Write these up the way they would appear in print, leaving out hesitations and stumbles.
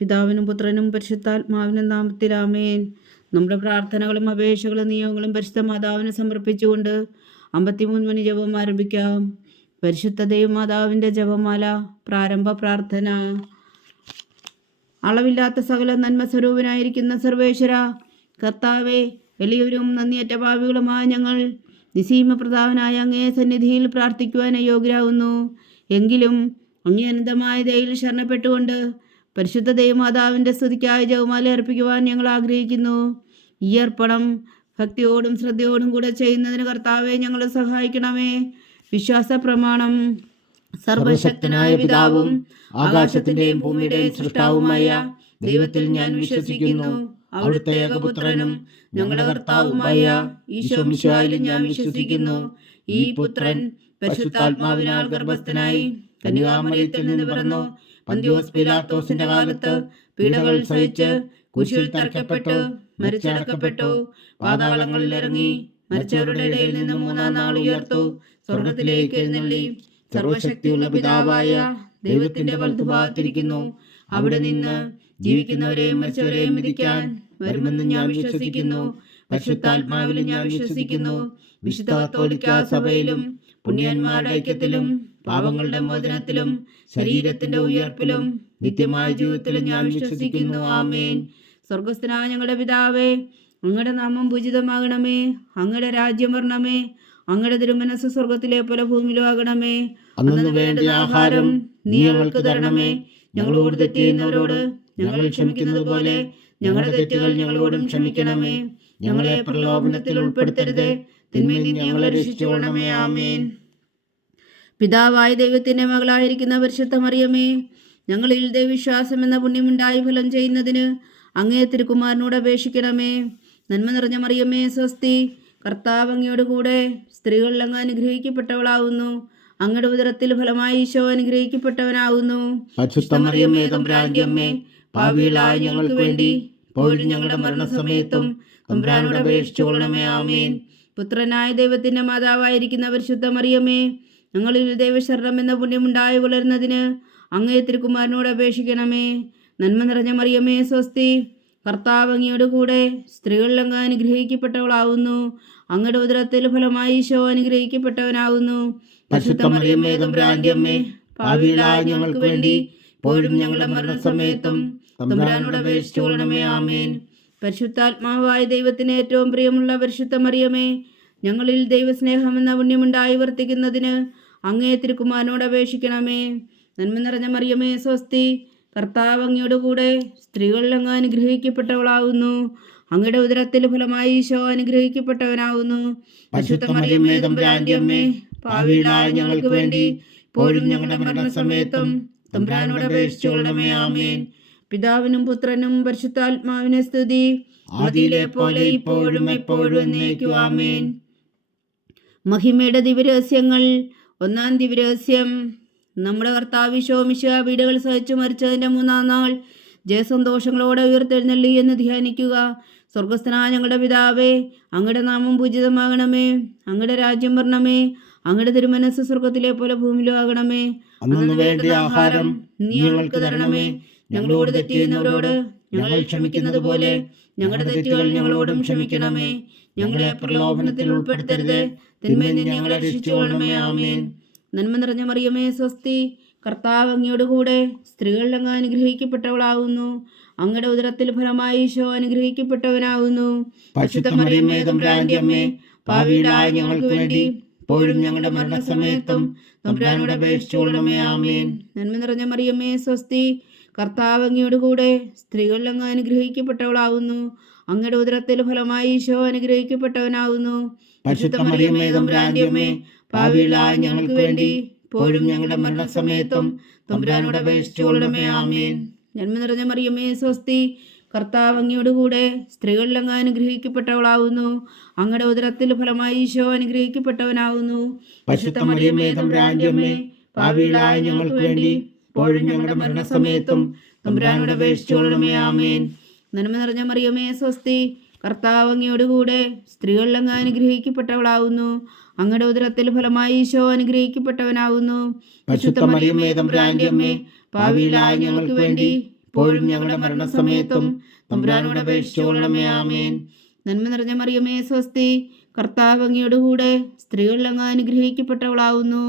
പിതാവിനും പുത്രനും പരിശുദ്ധാത്മാവിനും നാമത്തിൽ ആമേൻ. നമ്മുടെ പ്രാർത്ഥനകളും അപേക്ഷകളും നിയമങ്ങളും പരിശുദ്ധ മാതാവിന് സമർപ്പിച്ചുകൊണ്ട് 53 മണി ജപം ആരംഭിക്കാം. പരിശുദ്ധ ദൈവമാതാവിൻ്റെ ജപമാല. പ്രാരംഭ പ്രാർത്ഥന. അളവില്ലാത്ത സകല നന്മ സ്വരൂപനായിരിക്കുന്ന സർവേശ്വര കർത്താവെ, എളിയവരും നന്ദിയറ്റ പാപികളുമായ ഞങ്ങൾ നിസീമ പ്രതാപനായ അങ്ങേ സന്നിധിയിൽ പ്രാർത്ഥിക്കുവാൻ യോഗ്യരാകുന്നു. എങ്കിലും അങ്ങേ അനന്തമായ ദയയിൽ ശരണപ്പെട്ടുകൊണ്ട് പരിശുദ്ധ ദൈവമാതാവിൻ്റെ സ്തുതിക്കായി ജപമാല അർപ്പിക്കുവാൻ ഞങ്ങൾ ആഗ്രഹിക്കുന്നു. ഈ അർപ്പണം ഭക്തിയോടും ശ്രദ്ധയോടും കൂടെ ചെയ്യുന്നതിന് കർത്താവെ ഞങ്ങളെ സഹായിക്കണമേ. വിശ്വാസ പ്രമാണം. സർവശക്തനായ പിതാവും ആകാശത്തിന്റെയും ഭൂമിയുടെയും സൃഷ്ടാവുമായ ദൈവത്തിൽ ഞാൻ വിശ്വസിക്കുന്നു. അവിടുത്തെ ഏകപുത്രനും ഞങ്ങളുടെ കർത്താവുമായ ഈശോ മിശിഹായിലും ഞാൻ വിശ്വസിക്കുന്നു. ഈ പുത്രൻ പരിശുദ്ധാത്മാവിനാൽ ഗർഭസ്ഥനായി കന്യകാമറിയത്തിൽ നിന്ന് പിറന്നു. പന്തിയോസ് പീലാത്തോസിന്റെ കാലത്ത് പീഡകൾ സഹിച്ച് കുരിശിൽ തറയ്ക്കപ്പെട്ടു, മരിച്ചടക്കപ്പെട്ടു, പാതാളങ്ങളിൽ ഇറങ്ങി, മരിച്ചവരുടെ ഇടയിൽ നിന്ന് 3-ാം നാൾ ഉയർത്തു, സ്വർഗത്തിലേക്ക് എഴുന്നള്ളി, സർവശക്തിയുള്ള പിതാവായ ദൈവത്തിന്റെ വലതുഭാഗത്തിരിക്കുന്നു. അവിടെ നിന്ന് ജീവിക്കുന്നവരെയും മരിച്ചവരെയും വിധിക്കാൻ വരുമെന്ന് ഞാൻ വിശ്വസിക്കുന്നു. പരിശുദ്ധാത്മാവിലും ഞാൻ വിശ്വസിക്കുന്നു. വിശുദ്ധ കത്തോലിക്കാ സഭയിലും പുണ്യന്മാരുടെ ഐക്യത്തിലും പാപങ്ങളുടെ മോചനത്തിലും ശരീരത്തിന്റെ ഉയർപ്പിലും നിത്യമായ ജീവിതത്തിലും ഞാൻ വിശ്വസിക്കുന്നു. ആമേൻ. സ്വർഗസ്ഥനായ ഞങ്ങളുടെ പിതാവേ, അങ്ങയുടെ നാമം പൂജിതമാകണമേ. അങ്ങയുടെ രാജ്യം വരണമേ. അങ്ങയുടെ തിരുമനസ് സ്വർഗത്തിലെ പോലെ ഭൂമിയിലും ആകണമേ. അന്നു വേണ്ട ആഹാരം നീ ഞങ്ങൾക്ക് തരണമേ. ഞങ്ങളോട് തെറ്റ് ചെയ്യുന്നവരോട് ഞങ്ങൾ ക്ഷമിക്കുന്നത് പോലെ ഞങ്ങളുടെ തെറ്റുകൾ ഞങ്ങളോടും ക്ഷമിക്കണമേ. ഞങ്ങളെ പ്രലോഭനത്തിൽ ഉൾപ്പെടുത്തരുത്, തിന്മയിൽ നിന്ന് ഞങ്ങളെ രക്ഷിച്ചുകൊള്ളണമേ. ആമേൻ. പിതാവായ ദൈവത്തിന്റെ മകളായിരിക്കുന്ന പരിശുദ്ധ മറിയമേ, ഞങ്ങളിൽ ദൈവവിശ്വാസം എന്ന പുണ്യമുണ്ടായി ഫലം ചെയ്യുന്നതിന് അങ്ങേ തിരുക്കുമാരനോട് അപേക്ഷിക്കണമേ. നന്മ നിറഞ്ഞ മറിയമേ സ്വസ്തി, കർത്താവ് അങ്ങയോട് കൂടെ സ്ത്രീകളിൽ അങ്ങ് അനുഗ്രഹിക്കപ്പെട്ടവളാവുന്നു. അങ്ങയുടെ ഉദരത്തിൽ ഫലമായി ഈശോ അനുഗ്രഹിക്കപ്പെട്ടവനാവുന്നു. മറിയമേ തമ്പുരാന്റെ അമ്മേ, പാപികളായ ഞങ്ങൾക്ക് വേണ്ടി ഇപ്പോഴും ഞങ്ങളുടെ മരണസമയത്തും തമ്പുരാനോട് അപേക്ഷിച്ചുകൊള്ളണമേ. ആമേൻ. പുത്രനായ ദൈവത്തിന്റെ മാതാവായിരിക്കുന്ന പരിശുദ്ധ മറിയമേ, ഞങ്ങളിൽ ദൈവശരണം എന്ന പുണ്യമുണ്ടായി വളരുന്നതിന് അങ്ങേ തിരുക്കുമാരനോട് അപേക്ഷിക്കണമേ. നന്മ നിറഞ്ഞ മറിയമേ സ്വസ്തി, കർത്താവ് അങ്ങയോട് കൂടെ സ്ത്രീകളിൽ അങ്ങ് അനുഗ്രഹിക്കപ്പെട്ടവളാവുന്നു. അങ്ങയുടെ ഉദരത്തിൽ ഫലമായി ഈശോ അനുഗ്രഹിക്കപ്പെട്ടവനാവുന്നു. പരിശുദ്ധ മറിയമേ തമ്പുരാന്റെ അമ്മേ, പാപികളായ ഞങ്ങൾക്ക് വേണ്ടി ഇപ്പോഴും ഞങ്ങളുടെ മരണസമയത്തും തമ്പുരാനോട് അപേക്ഷിച്ചുകൊള്ളണമേ. ആമേൻ. പരിശുദ്ധാത്മാവായ ദൈവത്തിന് ഏറ്റവും പ്രിയമുള്ള പരിശുദ്ധ മറിയമേ, ഞങ്ങളിൽ ദൈവസ്നേഹം എന്ന പുണ്യമുണ്ടായി വർത്തിക്കുന്നതിന് അങ്ങേ തിരുക്കുമാരനോട് അപേക്ഷിക്കണമേ. നന്മ നിറഞ്ഞ മറിയമേ സ്വസ്തി, കർത്താവ് അങ്ങയോട് കൂടെ സ്ത്രീകളിൽ അങ്ങ് അനുഗ്രഹിക്കപ്പെട്ടവളാവുന്നു. അങ്ങയുടെ ഉദരത്തിൽ ഫലമായി ഈശോ അനുഗ്രഹിക്കപ്പെട്ടവനാവുന്നു. പരിശുദ്ധ മറിയമേ തമ്പുരാന്റെ അമ്മേ, പാപികളായ ഞങ്ങൾക്ക് വേണ്ടി ഇപ്പോഴും ഞങ്ങളുടെ മരണസമയത്തും തമ്പുരാനോട് അപേക്ഷിച്ചുകൊള്ളണമേ. ആമേൻ. പിതാവിനും പുത്രനും പരിശുദ്ധാത്മാവിനെ സ്തുതി, ആദിയിലെ പോലെ ഇപ്പോഴും എപ്പോഴും എന്നേക്കും. ആമേൻ. മഹിമയുടെ ദിവ്യരഹസ്യങ്ങൾ. 1-ാം ദിവ്യരഹസ്യം. നമ്മുടെ കർത്താവ് ഈശോ മിശിഹാ പീഡകൾ സഹിച്ചു മരിച്ചതിൻ്റെ 3-ാം നാൾ ജയസന്തോഷങ്ങളോടെ ഉയർത്തെഴുന്നള്ളി എന്ന് ധ്യാനിക്കുക. സ്വർഗസ്ഥനായ ഞങ്ങളുടെ പിതാവേ, അങ്ങയുടെ നാമം പൂജിതമാകണമേ. അങ്ങയുടെ രാജ്യം വരണമേ. അങ്ങയുടെ തിരുമനസ് സ്വർഗത്തിലെ പോലെ ഭൂമിയിലും ആകണമേ. അന്നു വേണ്ട ആഹാരം നീ ഞങ്ങൾക്ക് തരണമേ. ഞങ്ങളോട് തെറ്റ് ചെയ്യുന്നവരോട് ഞങ്ങൾ ക്ഷമിക്കുന്നത് പോലെ ഞങ്ങളുടെ തെറ്റുകൾ ഞങ്ങളോടും ക്ഷമിക്കണമേ. ഞങ്ങളെ പ്രലോഭനത്തിൽ ഉൾപ്പെടുത്തരുത്, തിന്മയിൽ നിന്ന് ഞങ്ങളെ രക്ഷിച്ചുകൊള്ളണമേ. ആമേൻ. നന്മ നിറഞ്ഞ മറിയമേ സ്വസ്തി, കർത്താവ് അങ്ങയോട് കൂടെ സ്ത്രീകളിൽ അങ്ങ് അനുഗ്രഹിക്കപ്പെട്ടവളാവുന്നു. അങ്ങയുടെ ഉദരത്തിൽ ഫലമായി ഈശോ അനുഗ്രഹിക്കപ്പെട്ടവനാവുന്നു. പരിശുദ്ധ മറിയമേ തമ്പുരാന്റെ അമ്മേ, പാപികളായ ഞങ്ങൾക്ക് വേണ്ടി ഇപ്പോഴും ഞങ്ങളുടെ മരണസമയത്തും തമ്പുരാനോട് അപേക്ഷിച്ചുകൊള്ളണമേ. ആമേൻ. നന്മ നിറഞ്ഞ മറിയമേ സ്വസ്തി, കർത്താവ് അങ്ങയോട് കൂടെ സ്ത്രീകളിൽ അങ്ങ് അനുഗ്രഹിക്കപ്പെട്ടവളാവുന്നു. അങ്ങയുടെ ഉദരത്തിൽ ഫലമായി ഈശോ അനുഗ്രഹിക്കപ്പെട്ടവനാവുന്നു. പരിശുദ്ധ മറിയമേ തമ്പുരാന്റെ അമ്മേ, പാപികളായ ഞങ്ങൾക്ക് വേണ്ടി ഇപ്പോഴും ഞങ്ങളുടെ മരണസമയത്തും തമ്പുരാനോട് അപേക്ഷിച്ചുകൊള്ളണമേ. ആമേൻ. നന്മ നിറഞ്ഞ മറിയമേ സ്വസ്തി, കർത്താവ് അങ്ങയോട് കൂടെ സ്ത്രീകളിൽ അങ്ങ് അനുഗ്രഹിക്കപ്പെട്ടവളാവുന്നു. അങ്ങയുടെ ഉദരത്തിൽ ഫലമായി ഈശോ അനുഗ്രഹിക്കപ്പെട്ടവനാവുന്നു. പരിശുദ്ധ മറിയമേ തമ്പുരാന്റെ അമ്മേ, പാപികളായ ഞങ്ങൾക്ക് വേണ്ടി ഇപ്പോഴും ഞങ്ങളുടെ മരണസമയത്തും തമ്പുരാനോട് അപേക്ഷിച്ചുകൊള്ളണമേ. ആമേൻ. നന്മ നിറഞ്ഞ മറിയമേ സ്വസ്തി, കർത്താവ് അങ്ങയോട് കൂടെ സ്ത്രീകളിൽ അങ്ങ് അനുഗ്രഹിക്കപ്പെട്ടവളാവുന്നു. അങ്ങയുടെ ഉദരത്തിൽ ഫലമായി ഈശോ അനുഗ്രഹിക്കപ്പെട്ടവനാവുന്നു. പരിശുദ്ധ മറിയമേ തമ്പുരാന്റെ അമ്മേ, പാപികളായ ഞങ്ങൾക്ക് വേണ്ടി ഇപ്പോഴും ഞങ്ങളുടെ മരണസമയത്തും തമ്പുരാനോട് അപേക്ഷിച്ചുകൊള്ളണമേ. ആമേൻ. നന്മ നിറഞ്ഞ മറിയമേ സ്വസ്തി, കർത്താവ് അങ്ങയോടുകൂടെ സ്ത്രീകളിൽ അങ്ങ് അനുഗ്രഹിക്കപ്പെട്ടവളാവുന്നു.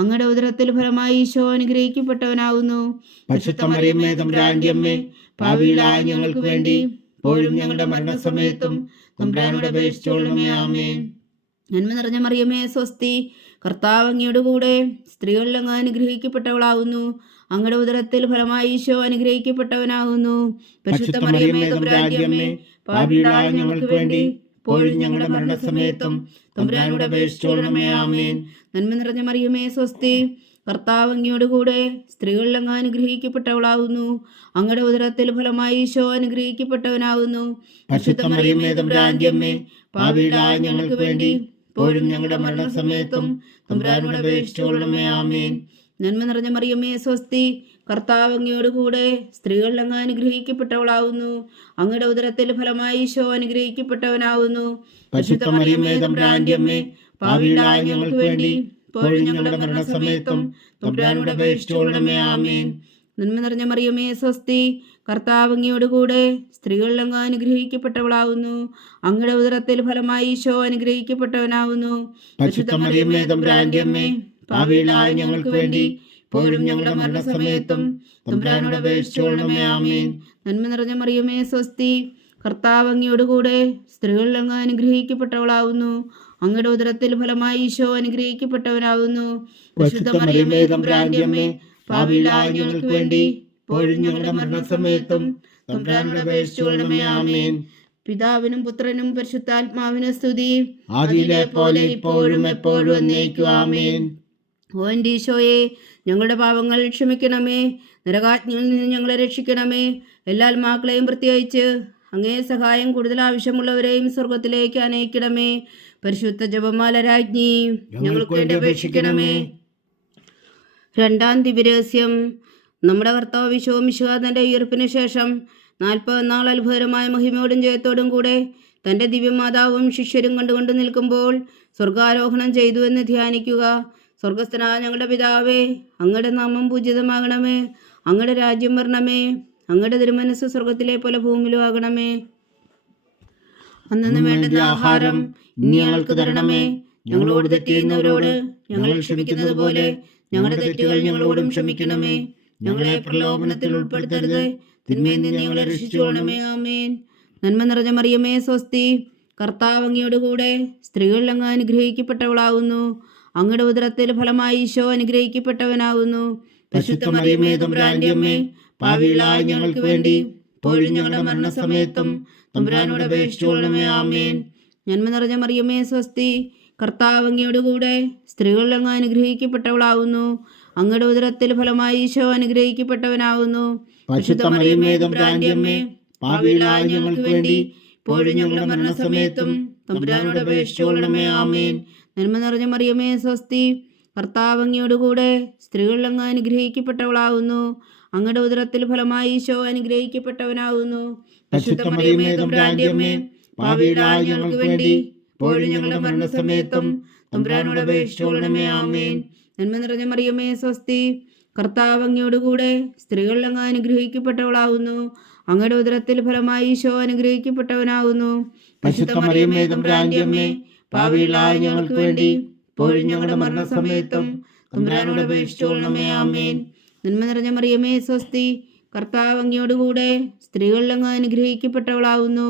അങ്ങയുടെ ഉദരത്തിൽ ഫലമായി ഈശോ അനുഗ്രഹിക്കപ്പെട്ടവനാവുന്നു. പരിശുദ്ധ മറിയമ്മേ തമ്പുരാന്റെ അമ്മേ, പാപികളായ ഞങ്ങൾക്ക് വേണ്ടി ഇപ്പോഴും ഞങ്ങളുടെ മരണസമയത്തും തമ്പുരാനോട് അപേക്ഷിച്ചുകൊള്ളണമേ. ആമേൻ. നന്മ നിറഞ്ഞ മറിയമേ സ്വസ്തി, കർത്താവ് അങ്ങയോടുകൂടെ സ്ത്രീകളിൽ അങ്ങ് അനുഗ്രഹിക്കപ്പെട്ടവളാവുന്നു. അങ്ങയുടെ ഉദരത്തിൽ ഫലമായി ഈശോ അനുഗ്രഹിക്കപ്പെട്ടവനാകുന്നു. പരിശുദ്ധ മറിയമ്മേ തമ്പുരാന്റെ അമ്മേ, പാപികളായ ഞങ്ങൾക്ക് വേണ്ടി ഇപ്പോഴും ഞങ്ങളുടെ മരണസമയത്തും തമ്പുരാനോട് അപേക്ഷിച്ചുകൊള്ളണമേ. ആമേൻ. നന്മ നിറഞ്ഞ മറിയമേ സ്വസ്തി, കർത്താവ് അങ്ങയോടുകൂടെ സ്ത്രീകളിൽ അങ്ങ് അനുഗ്രഹിക്കപ്പെട്ടവളാകുന്നു. അങ്ങയുടെ ഉദരത്തിൽ ഫലമായി ഈശോ അനുഗ്രഹിക്കപ്പെട്ടവനാകുന്നു. പരിശുദ്ധ മറിയമ്മേ തമ്പുരാന്റെ അമ്മേ, പാപികളായ ഞങ്ങൾക്ക് വേണ്ടി ഇപ്പോഴും ഞങ്ങളുടെ മരണസമയത്തും തമ്പുരാനോട് അപേക്ഷിച്ചുകൊള്ളണമേ. ആമേൻ. നന്മ നിറഞ്ഞ മറിയമേ സ്വസ്തി, കർത്താവ് അങ്ങയോടുകൂടെ സ്ത്രീകളിൽ അങ്ങ് അനുഗ്രഹിക്കപ്പെട്ടവളാകുന്നു. അങ്ങയുടെ ഉദരത്തിൽ ഫലമായി ഈശോ അനുഗ്രഹിക്കപ്പെട്ടവനാകുന്നു. പരിശുദ്ധ മറിയമ്മേ തമ്പുരാന്റെ അമ്മേ, പാപികളായ ഞങ്ങൾക്ക് വേണ്ടി ഇപ്പോഴും ഞങ്ങളുടെ മരണസമയത്തും തമ്പുരാനോട് അപേക്ഷിച്ചുകൊള്ളണമേ. ആമേൻ. നന്മ നിറഞ്ഞ മറിയമേ സ്വസ്തി, കർത്താവ് അങ്ങയോടുകൂടെ സ്ത്രീകളിൽ അങ്ങ് അനുഗ്രഹിക്കപ്പെട്ടവളാകുന്നു. അങ്ങയുടെ ഉദരത്തിൽ ഫലമായി ഈശോ അനുഗ്രഹിക്കപ്പെട്ടവനാകുന്നു. പരിശുദ്ധ മറിയമ്മേ തമ്പുരാന്റെ അമ്മേ, പാപികളായ ഞങ്ങൾക്ക് വേണ്ടി ഇപ്പോഴും ഞങ്ങളുടെ മരണസമയത്തും തമ്പുരാനോട് അപേക്ഷിച്ചുകൊള്ളണമേ. ആമേൻ. നന്മ നിറഞ്ഞ മറിയമേ സ്വസ്തി, കർത്താവ് അങ്ങയോടുകൂടെ സ്ത്രീകളിൽ അങ്ങ് അനുഗ്രഹിക്കപ്പെട്ടവളാകുന്നു. അങ്ങയുടെ ഉദരത്തിൽ ഫലമായി ഈശോ അനുഗ്രഹിക്കപ്പെട്ടവനാകുന്നു. പരിശുദ്ധ മറിയമ്മേ തമ്പുരാന്റെ അമ്മേ, പാപികളായ ഞങ്ങൾക്ക് വേണ്ടി ഇപ്പോഴും ഞങ്ങളുടെ മരണസമയത്തും തമ്പുരാനോട് അപേക്ഷിച്ചുകൊള്ളണമേ. ആമേൻ. പിതാവിനും പുത്രനും പരിശുദ്ധാത്മാവിനും സ്തുതി, ആദിയിലെ പോലെ ഇപ്പോഴും എപ്പോഴും എന്നേക്കും. ആമേൻ. ഓ എൻ്റെ ഈശോയെ, ഞങ്ങളുടെ പാപങ്ങൾ ക്ഷമിക്കണമേ. നരകാജ്ഞയിൽ നിന്ന് ഞങ്ങളെ രക്ഷിക്കണമേ. എല്ലാ ആത്മാക്കളെയും പ്രത്യേകിച്ച് അങ്ങേ സഹായം കൂടുതൽ ആവശ്യമുള്ളവരെയും സ്വർഗത്തിലേക്ക് അനയിക്കണമേ. പരിശുദ്ധ ജപമാല രാജ്ഞി, ഞങ്ങൾക്ക് വേണ്ടി അപേക്ഷിക്കണമേ. രണ്ടാം ദിവ്യരഹസ്യം. നമ്മുടെ കർത്താവ് ഈശോ മിശിഹാ തൻ്റെ ഉയർപ്പിന് ശേഷം 40 നാൾ അത്ഭുതകരമായ മഹിമയോടും ജയത്തോടും കൂടെ തൻ്റെ ദിവ്യമാതാവും ശിഷ്യരും കണ്ടുകൊണ്ട് നിൽക്കുമ്പോൾ സ്വർഗാരോഹണം ചെയ്തു എന്ന് ധ്യാനിക്കുക. സ്വർഗസ്ഥനായ ഞങ്ങളുടെ പിതാവേ, അങ്ങയുടെ നാമം പൂജിതമാകണമേ. അങ്ങയുടെ രാജ്യം വരണമേ. അങ്ങയുടെ തിരുമനസ്സ് സ്വർഗത്തിലെ പോലെ ഭൂമിയിലും ആകണമേ. അന്നു വേണ്ടുന്ന ആഹാരം ഇനി ഞങ്ങൾക്ക് തരണമേ. ഞങ്ങളോട് തെറ്റ് ചെയ്യുന്നവരോട് ഞങ്ങൾ ക്ഷമിക്കുന്നത് പോലെ ഞങ്ങളുടെ തെറ്റുകൾ ഞങ്ങളോടും ക്ഷമിക്കണമേ. ഞങ്ങളെ പ്രലോഭനത്തിൽ ഉൾപ്പെടുത്തരുത്, തിന്മയിൽ നിന്ന് ഞങ്ങളെ രക്ഷിച്ചുകൊള്ളണമേ. ആമേൻ. നന്മ നിറഞ്ഞ മറിയമേ സ്വസ്തി, കർത്താവ് അങ്ങയോടുകൂടെ സ്ത്രീകളിൽ അങ്ങ് അനുഗ്രഹിക്കപ്പെട്ടവളാകുന്നു. അങ്ങയുടെ ഉദരത്തിൽ ഫലമായി ഈശോ അനുഗ്രഹിക്കപ്പെട്ടവനാകുന്നു. പരിശുദ്ധ മറിയമ്മേ തമ്പുരാന്റെ അമ്മേ, പാപികളായ ഞങ്ങൾക്ക് വേണ്ടി ഇപ്പോഴും ഞങ്ങളുടെ മരണസമയത്തും തമ്പുരാനോട് അപേക്ഷിച്ചുകൊള്ളണമേ. ആമേൻ. നന്മ നിറഞ്ഞ മറിയമേ സ്വസ്തി, കർത്താവ് അങ്ങയോടുകൂടെ സ്ത്രീകളിൽ അങ്ങ് അനുഗ്രഹിക്കപ്പെട്ടവളാകുന്നു. അങ്ങയുടെ ഉദരത്തിൽ ഫലമായി ഈശോ അനുഗ്രഹിക്കപ്പെട്ടവനാകുന്നു. പരിശുദ്ധ മറിയമ്മേ തമ്പുരാന്റെ അമ്മേ, പാപികളായ ഞങ്ങൾക്ക് വേണ്ടി ഇപ്പോഴും ഞങ്ങളുടെ മരണസമയത്തും തമ്പുരാനോട് അപേക്ഷിച്ചുകൊള്ളണമേ. ആമേൻ. നന്മ നിറഞ്ഞ മറിയമേ സ്വസ്തി, കർത്താവ് അങ്ങയോടുകൂടെ സ്ത്രീകളിൽ അങ്ങ് അനുഗ്രഹിക്കപ്പെട്ടവളാകുന്നു. അങ്ങയുടെ ഉദരത്തിൽ ഫലമായി ഈശോ അനുഗ്രഹിക്കപ്പെട്ടവനാകുന്നു. പരിശുദ്ധ മറിയമ്മേ തമ്പുരാന്റെ അമ്മേ, പാപികളായ ഞങ്ങൾക്ക് വേണ്ടി ഇപ്പോഴും ഞങ്ങളുടെ മരണസമയത്തും തമ്പുരാനോട് അപേക്ഷിച്ചുകൊള്ളണമേ. ആമേൻ. നന്മ നിറഞ്ഞ മറിയമേ സ്വസ്തി, കർത്താവ് അങ്ങയോടുകൂടെ സ്ത്രീകളിൽ അങ്ങ് അനുഗ്രഹിക്കപ്പെട്ടവളാകുന്നു. അങ്ങയുടെ ഉദരത്തിൽ ഫലമായി ഈശോ അനുഗ്രഹിക്കപ്പെട്ടവനാകുന്നു. പരിശുദ്ധ മറിയമ്മേ തമ്പുരാന്റെ അമ്മേ, പാപികളായ ഞങ്ങൾക്ക് വേണ്ടി ഇപ്പോഴും ഞങ്ങളുടെ മരണസമയത്തും തമ്പുരാനോട് അപേക്ഷിച്ചുകൊള്ളണമേ. ആമേൻ. നന്മ നിറഞ്ഞ മറിയമേ സ്വസ്തി, കർത്താവ് അങ്ങയോടുകൂടെ സ്ത്രീകളിൽ അങ്ങ് അനുഗ്രഹിക്കപ്പെട്ടവളാകുന്നു.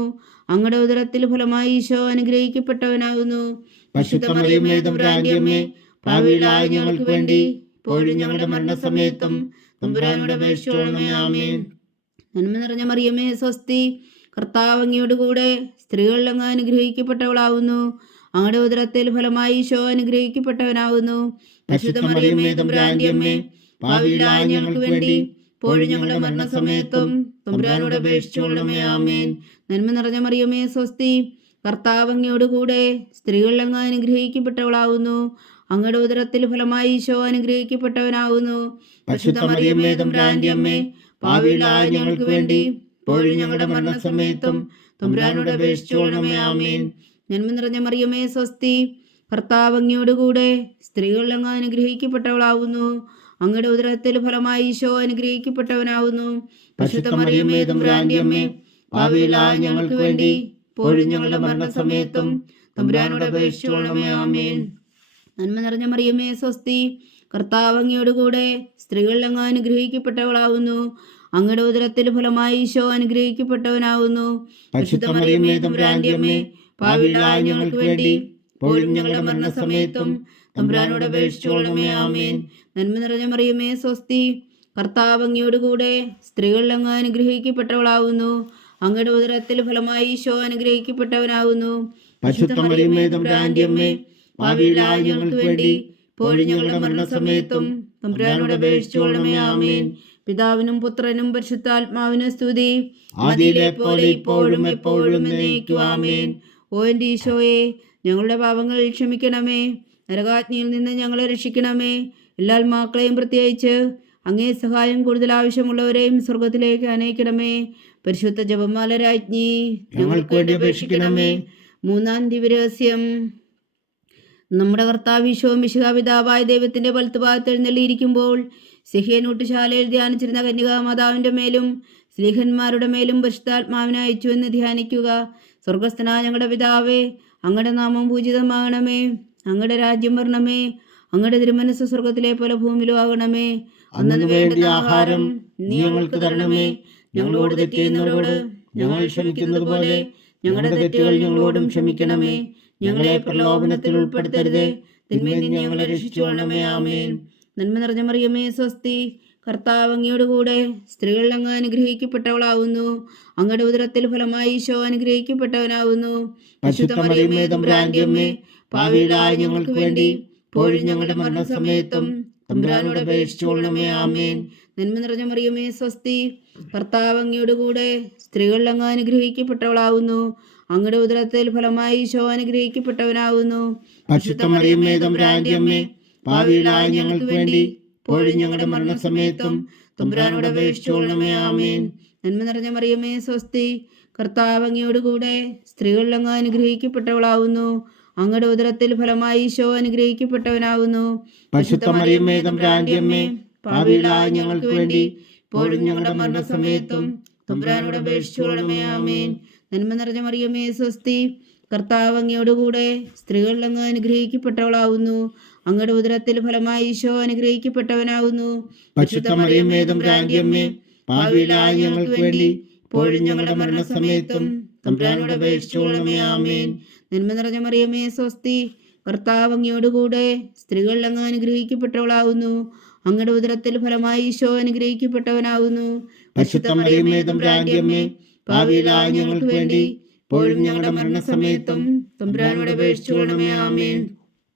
അങ്ങയുടെ ഉദരത്തിൽ ഫലമായി ഈശോ അനുഗ്രഹിക്കപ്പെട്ടവനാകുന്നു. പരിശുദ്ധ മറിയമ്മേ തമ്പുരാന്റെ അമ്മേ, പാപികളായ ഞങ്ങൾക്ക് വേണ്ടി ഇപ്പോഴും ഞങ്ങളുടെ മരണസമയത്തും തമ്പുരാനോട് അപേക്ഷിച്ചുകൊള്ളണമേ. ആമേൻ. നന്മ നിറഞ്ഞ മറിയമേ സ്വസ്തി, കർത്താവ് അങ്ങയോടുകൂടെ സ്ത്രീകളിൽ അങ്ങ് അനുഗ്രഹിക്കപ്പെട്ടവളാകുന്നു. അങ്ങയുടെ ഉദരത്തിൽ ഫലമായി ഈശോ അനുഗ്രഹിക്കപ്പെട്ടവനാകുന്നു. പരിശുദ്ധ മറിയമ്മേ തമ്പുരാന്റെ അമ്മേ, പാപികളായ ഞങ്ങൾക്ക് വേണ്ടി ഇപ്പോഴും ഞങ്ങളുടെ മരണസമയത്തും തമ്പുരാനോട് അപേക്ഷിച്ചുകൊള്ളണമേ. ആമേൻ. നന്മ നിറഞ്ഞ മറിയമേ സ്വസ്തി, കർത്താവ് അങ്ങയോടുകൂടെ സ്ത്രീകളിൽ അങ്ങ് അനുഗ്രഹിക്കപ്പെട്ടവളാകുന്നു. അങ്ങയുടെ ഉദരത്തിൽ ഫലമായി ഈശോ അനുഗ്രഹിക്കപ്പെട്ടവനാകുന്നു. പരിശുദ്ധ മറിയമ്മേ തമ്പുരാന്റെ അമ്മേ, പാപികളായ ഞങ്ങൾക്ക് വേണ്ടി ഇപ്പോഴും ഞങ്ങളുടെ മരണസമയത്തും തമ്പുരാനോട് അപേക്ഷിച്ചുകൊള്ളണമേ. ആമേൻ. നന്മ നിറഞ്ഞ മറിയമേ സ്വസ്തി, കർത്താവ് അങ്ങയോടുകൂടെ സ്ത്രീകളിൽ അങ്ങ് അനുഗ്രഹിക്കപ്പെട്ടവളാകുന്നു. അങ്ങയുടെ ഉദരത്തിൽ ഫലമായി ഈശോ അനുഗ്രഹിക്കപ്പെട്ടവനാവുന്നു. പരിശുദ്ധ മറിയമേ തമ്പുരാന്റെ അമ്മേ, പാപികളായ ഞങ്ങൾക്ക് വേണ്ടി ഇപ്പോഴും ഞങ്ങളുടെ മരണസമയത്തും തമ്പുരാനോട് അപേക്ഷിച്ചുകൊള്ളണമേ. ആമേൻ. നന്മ നിറഞ്ഞ മറിയമേ സ്വസ്തി, കർത്താവ് അങ്ങയോട് കൂടെ സ്ത്രീകളിൽ അങ്ങ് അനുഗ്രഹിക്കപ്പെട്ടവളാവുന്നു. അങ്ങയുടെ ഉദരത്തിൽ ഫലമായി ഈശോ അനുഗ്രഹിക്കപ്പെട്ടവനാവുന്നു. പരിശുദ്ധ മറിയമേ തമ്പുരാന്റെ അമ്മേ, പാപികളായ ഞങ്ങൾക്ക് വേണ്ടി ഇപ്പോഴും ഞങ്ങളുടെ മരണസമയത്തും തമ്പുരാനോട് അപേക്ഷിച്ചുകൊള്ളണമേ. ആമേൻ. നന്മ നിറഞ്ഞ മറിയമേ സ്വസ്തി, കർത്താവ് അങ്ങയോട് കൂടെ സ്ത്രീകളിൽ അങ്ങ് അനുഗ്രഹിക്കപ്പെട്ടവളാവുന്നു. അങ്ങയുടെ ഉദരത്തിൽ ഫലമായി ഈശോ അനുഗ്രഹിക്കപ്പെട്ടവനാവുന്നു. പരിശുദ്ധ മറിയമേ തമ്പുരാന്റെ അമ്മേ, പാപികളായ ഞങ്ങൾക്ക് വേണ്ടി ഇപ്പോഴും ഞങ്ങളുടെ മരണസമയത്തും തമ്പുരാനോട് അപേക്ഷിച്ചുകൊള്ളണമേ. ആമേൻ. പിതാവിനും പുത്രനും പരിശുദ്ധാത്മാവിനും സ്തുതി, ആദിയിലെ പോലെ ഇപ്പോഴും എപ്പോഴും എന്നേക്കും. ആമേൻ. ഓ എൻ്റെ ഈശോയെ, ഞങ്ങളുടെ പാപങ്ങൾ ക്ഷമിക്കണമേ. നരകാഗ്നിയിൽ നിന്ന് ഞങ്ങളെ രക്ഷിക്കണമേ. എല്ലാ ആത്മാക്കളെയും പ്രത്യേകിച്ച് അങ്ങേ സഹായം കൂടുതൽ ആവശ്യമുള്ളവരെയും സ്വർഗത്തിലേക്ക് അനയിക്കണമേ. പരിശുദ്ധ ജപമാല രാജ്ഞി, ഞങ്ങൾക്ക് വേണ്ടി അപേക്ഷിക്കണമേ. മൂന്നാം ദിവ്യരഹസ്യം. നമ്മുടെ കർത്താവ് ഈശോ മിശിഹാ പിതാവായ ദൈവത്തിന്റെ വലത്തുഭാഗത്ത് എഴുന്നള്ളിയിരിക്കുമ്പോൾ സിഹ്യോനൂട്ടുശാലയിൽ ധ്യാനിച്ചിരുന്ന കന്യകാമാതാവിന്റെ മേലും സ്ലീഹന്മാരുടെ മേലും പരിശുദ്ധാത്മാവിനെ അയച്ചു എന്ന് ധ്യാനിക്കുക. സ്വർഗസ്ഥനായ ഞങ്ങളുടെ പിതാവേ, അങ്ങയുടെ നാമം പൂജിതമാകണമേ. അങ്ങയുടെ രാജ്യം വരണമേ. അങ്ങയുടെ തിരുമനസ്സ് സ്വർഗത്തിലെ പോലെ ഭൂമിയിലും ആകണമേ. അന്നു വേണ്ട ആഹാരം നീ ഞങ്ങൾക്ക് തരണമേ. ഞങ്ങളോട് തെറ്റ് ചെയ്യുന്നവരോട് ഞങ്ങൾ ക്ഷമിക്കുന്നത് പോലെ ഞങ്ങളുടെ തെറ്റുകൾ ഞങ്ങളോടും ക്ഷമിക്കണമേ. ഞങ്ങളെ പ്രലോഭനത്തിൽ ഉൾപ്പെടുത്തരുതേ, തിന്മയിൽ നിന്ന് ഞങ്ങളെ രക്ഷിച്ചുകൊള്ളണമേ. ആമേൻ. നന്മ നിറഞ്ഞ മറിയമേ സ്വസ്തി, കർത്താവ് അങ്ങയോട് കൂടെ സ്ത്രീകളിൽ അങ്ങ് അനുഗ്രഹിക്കപ്പെട്ടവളാവുന്നു. അങ്ങയുടെ ഉദരത്തിൽ ഫലമായി ഈശോ അനുഗ്രഹിക്കപ്പെട്ടവനാവുന്നു. പരിശുദ്ധ മറിയമേ തമ്പുരാന്റെ അമ്മേ, പാപികളായ ഞങ്ങൾക്ക് വേണ്ടി ഇപ്പോഴും ഞങ്ങളുടെ മരണസമയത്തും തമ്പുരാനോട് അപേക്ഷിച്ചുകൊള്ളണമേ. ആമേൻ. നന്മ നിറഞ്ഞ മറിയമേ സ്വസ്തി, കർത്താവ് അങ്ങയോട് കൂടെ സ്ത്രീകളിൽ അങ്ങ് അനുഗ്രഹിക്കപ്പെട്ടവളാവുന്നു. അങ്ങയുടെ ഉദരത്തിൽ ഫലമായി ഈശോ അനുഗ്രഹിക്കപ്പെട്ടവനാവുന്നു. പരിശുദ്ധ മറിയമേ തമ്പുരാന്റെ അമ്മേ, പാപികളായ ഞങ്ങൾക്ക് വേണ്ടി ഇപ്പോഴും ഞങ്ങളുടെ മരണസമയത്തും തമ്പുരാനോട് അപേക്ഷിച്ചുകൊള്ളണമേ. ആമേൻ. നന്മ നിറഞ്ഞ മറിയമേ സ്വസ്തി, കർത്താവ് അങ്ങയോട് കൂടെ സ്ത്രീകളിൽ അങ്ങ് അനുഗ്രഹിക്കപ്പെട്ടവളാവുന്നു. അങ്ങയുടെ ഉദരത്തിൽ ഫലമായി ഈശോ അനുഗ്രഹിക്കപ്പെട്ടവനാവുന്നു. പരിശുദ്ധ മറിയമേ തമ്പുരാന്റെ അമ്മേ, പാപികളായ ഞങ്ങൾക്ക് വേണ്ടി ഇപ്പോഴും ഞങ്ങളുടെ മരണസമയത്തും തമ്പുരാനോട് അപേക്ഷിച്ചുകൊള്ളണമേ. ആമേൻ. നന്മ നിറഞ്ഞ മറിയമേ സ്വസ്തി, കർത്താവ് അങ്ങയോട് കൂടെ സ്ത്രീകളിൽ അങ്ങ് അനുഗ്രഹിക്കപ്പെട്ടവളാവുന്നു. അങ്ങയുടെ ഉദരത്തിൽ ഫലമായി ഈശോ അനുഗ്രഹിക്കപ്പെട്ടവനാവുന്നു. പരിശുദ്ധ മറിയമേ തമ്പുരാന്റെ അമ്മേ, പാപികളായ ഞങ്ങൾക്ക് വേണ്ടി ഇപ്പോഴും ഞങ്ങളുടെ മരണസമയത്തും തമ്പുരാനോട് അപേക്ഷിച്ചുകൊള്ളണമേ. ആമേൻ. നന്മ നിറഞ്ഞ മറിയമേ സ്വസ്തി, കർത്താവ് അങ്ങയോട് കൂടെ സ്ത്രീകളിൽ അങ്ങ് അനുഗ്രഹിക്കപ്പെട്ടവളാവുന്നു. അങ്ങയുടെ ഉദരത്തിൽ ഫലമായി ഈശോ അനുഗ്രഹിക്കപ്പെട്ടവനാവുന്നു. പരിശുദ്ധ മറിയമേ തമ്പുരാന്റെ അമ്മേ, പാപികളായ ഞങ്ങൾക്ക് വേണ്ടി ഇപ്പോഴും ഞങ്ങളുടെ മരണസമയത്തും തമ്പുരാനോട് അപേക്ഷിച്ചുകൊള്ളണമേ. ആമേൻ.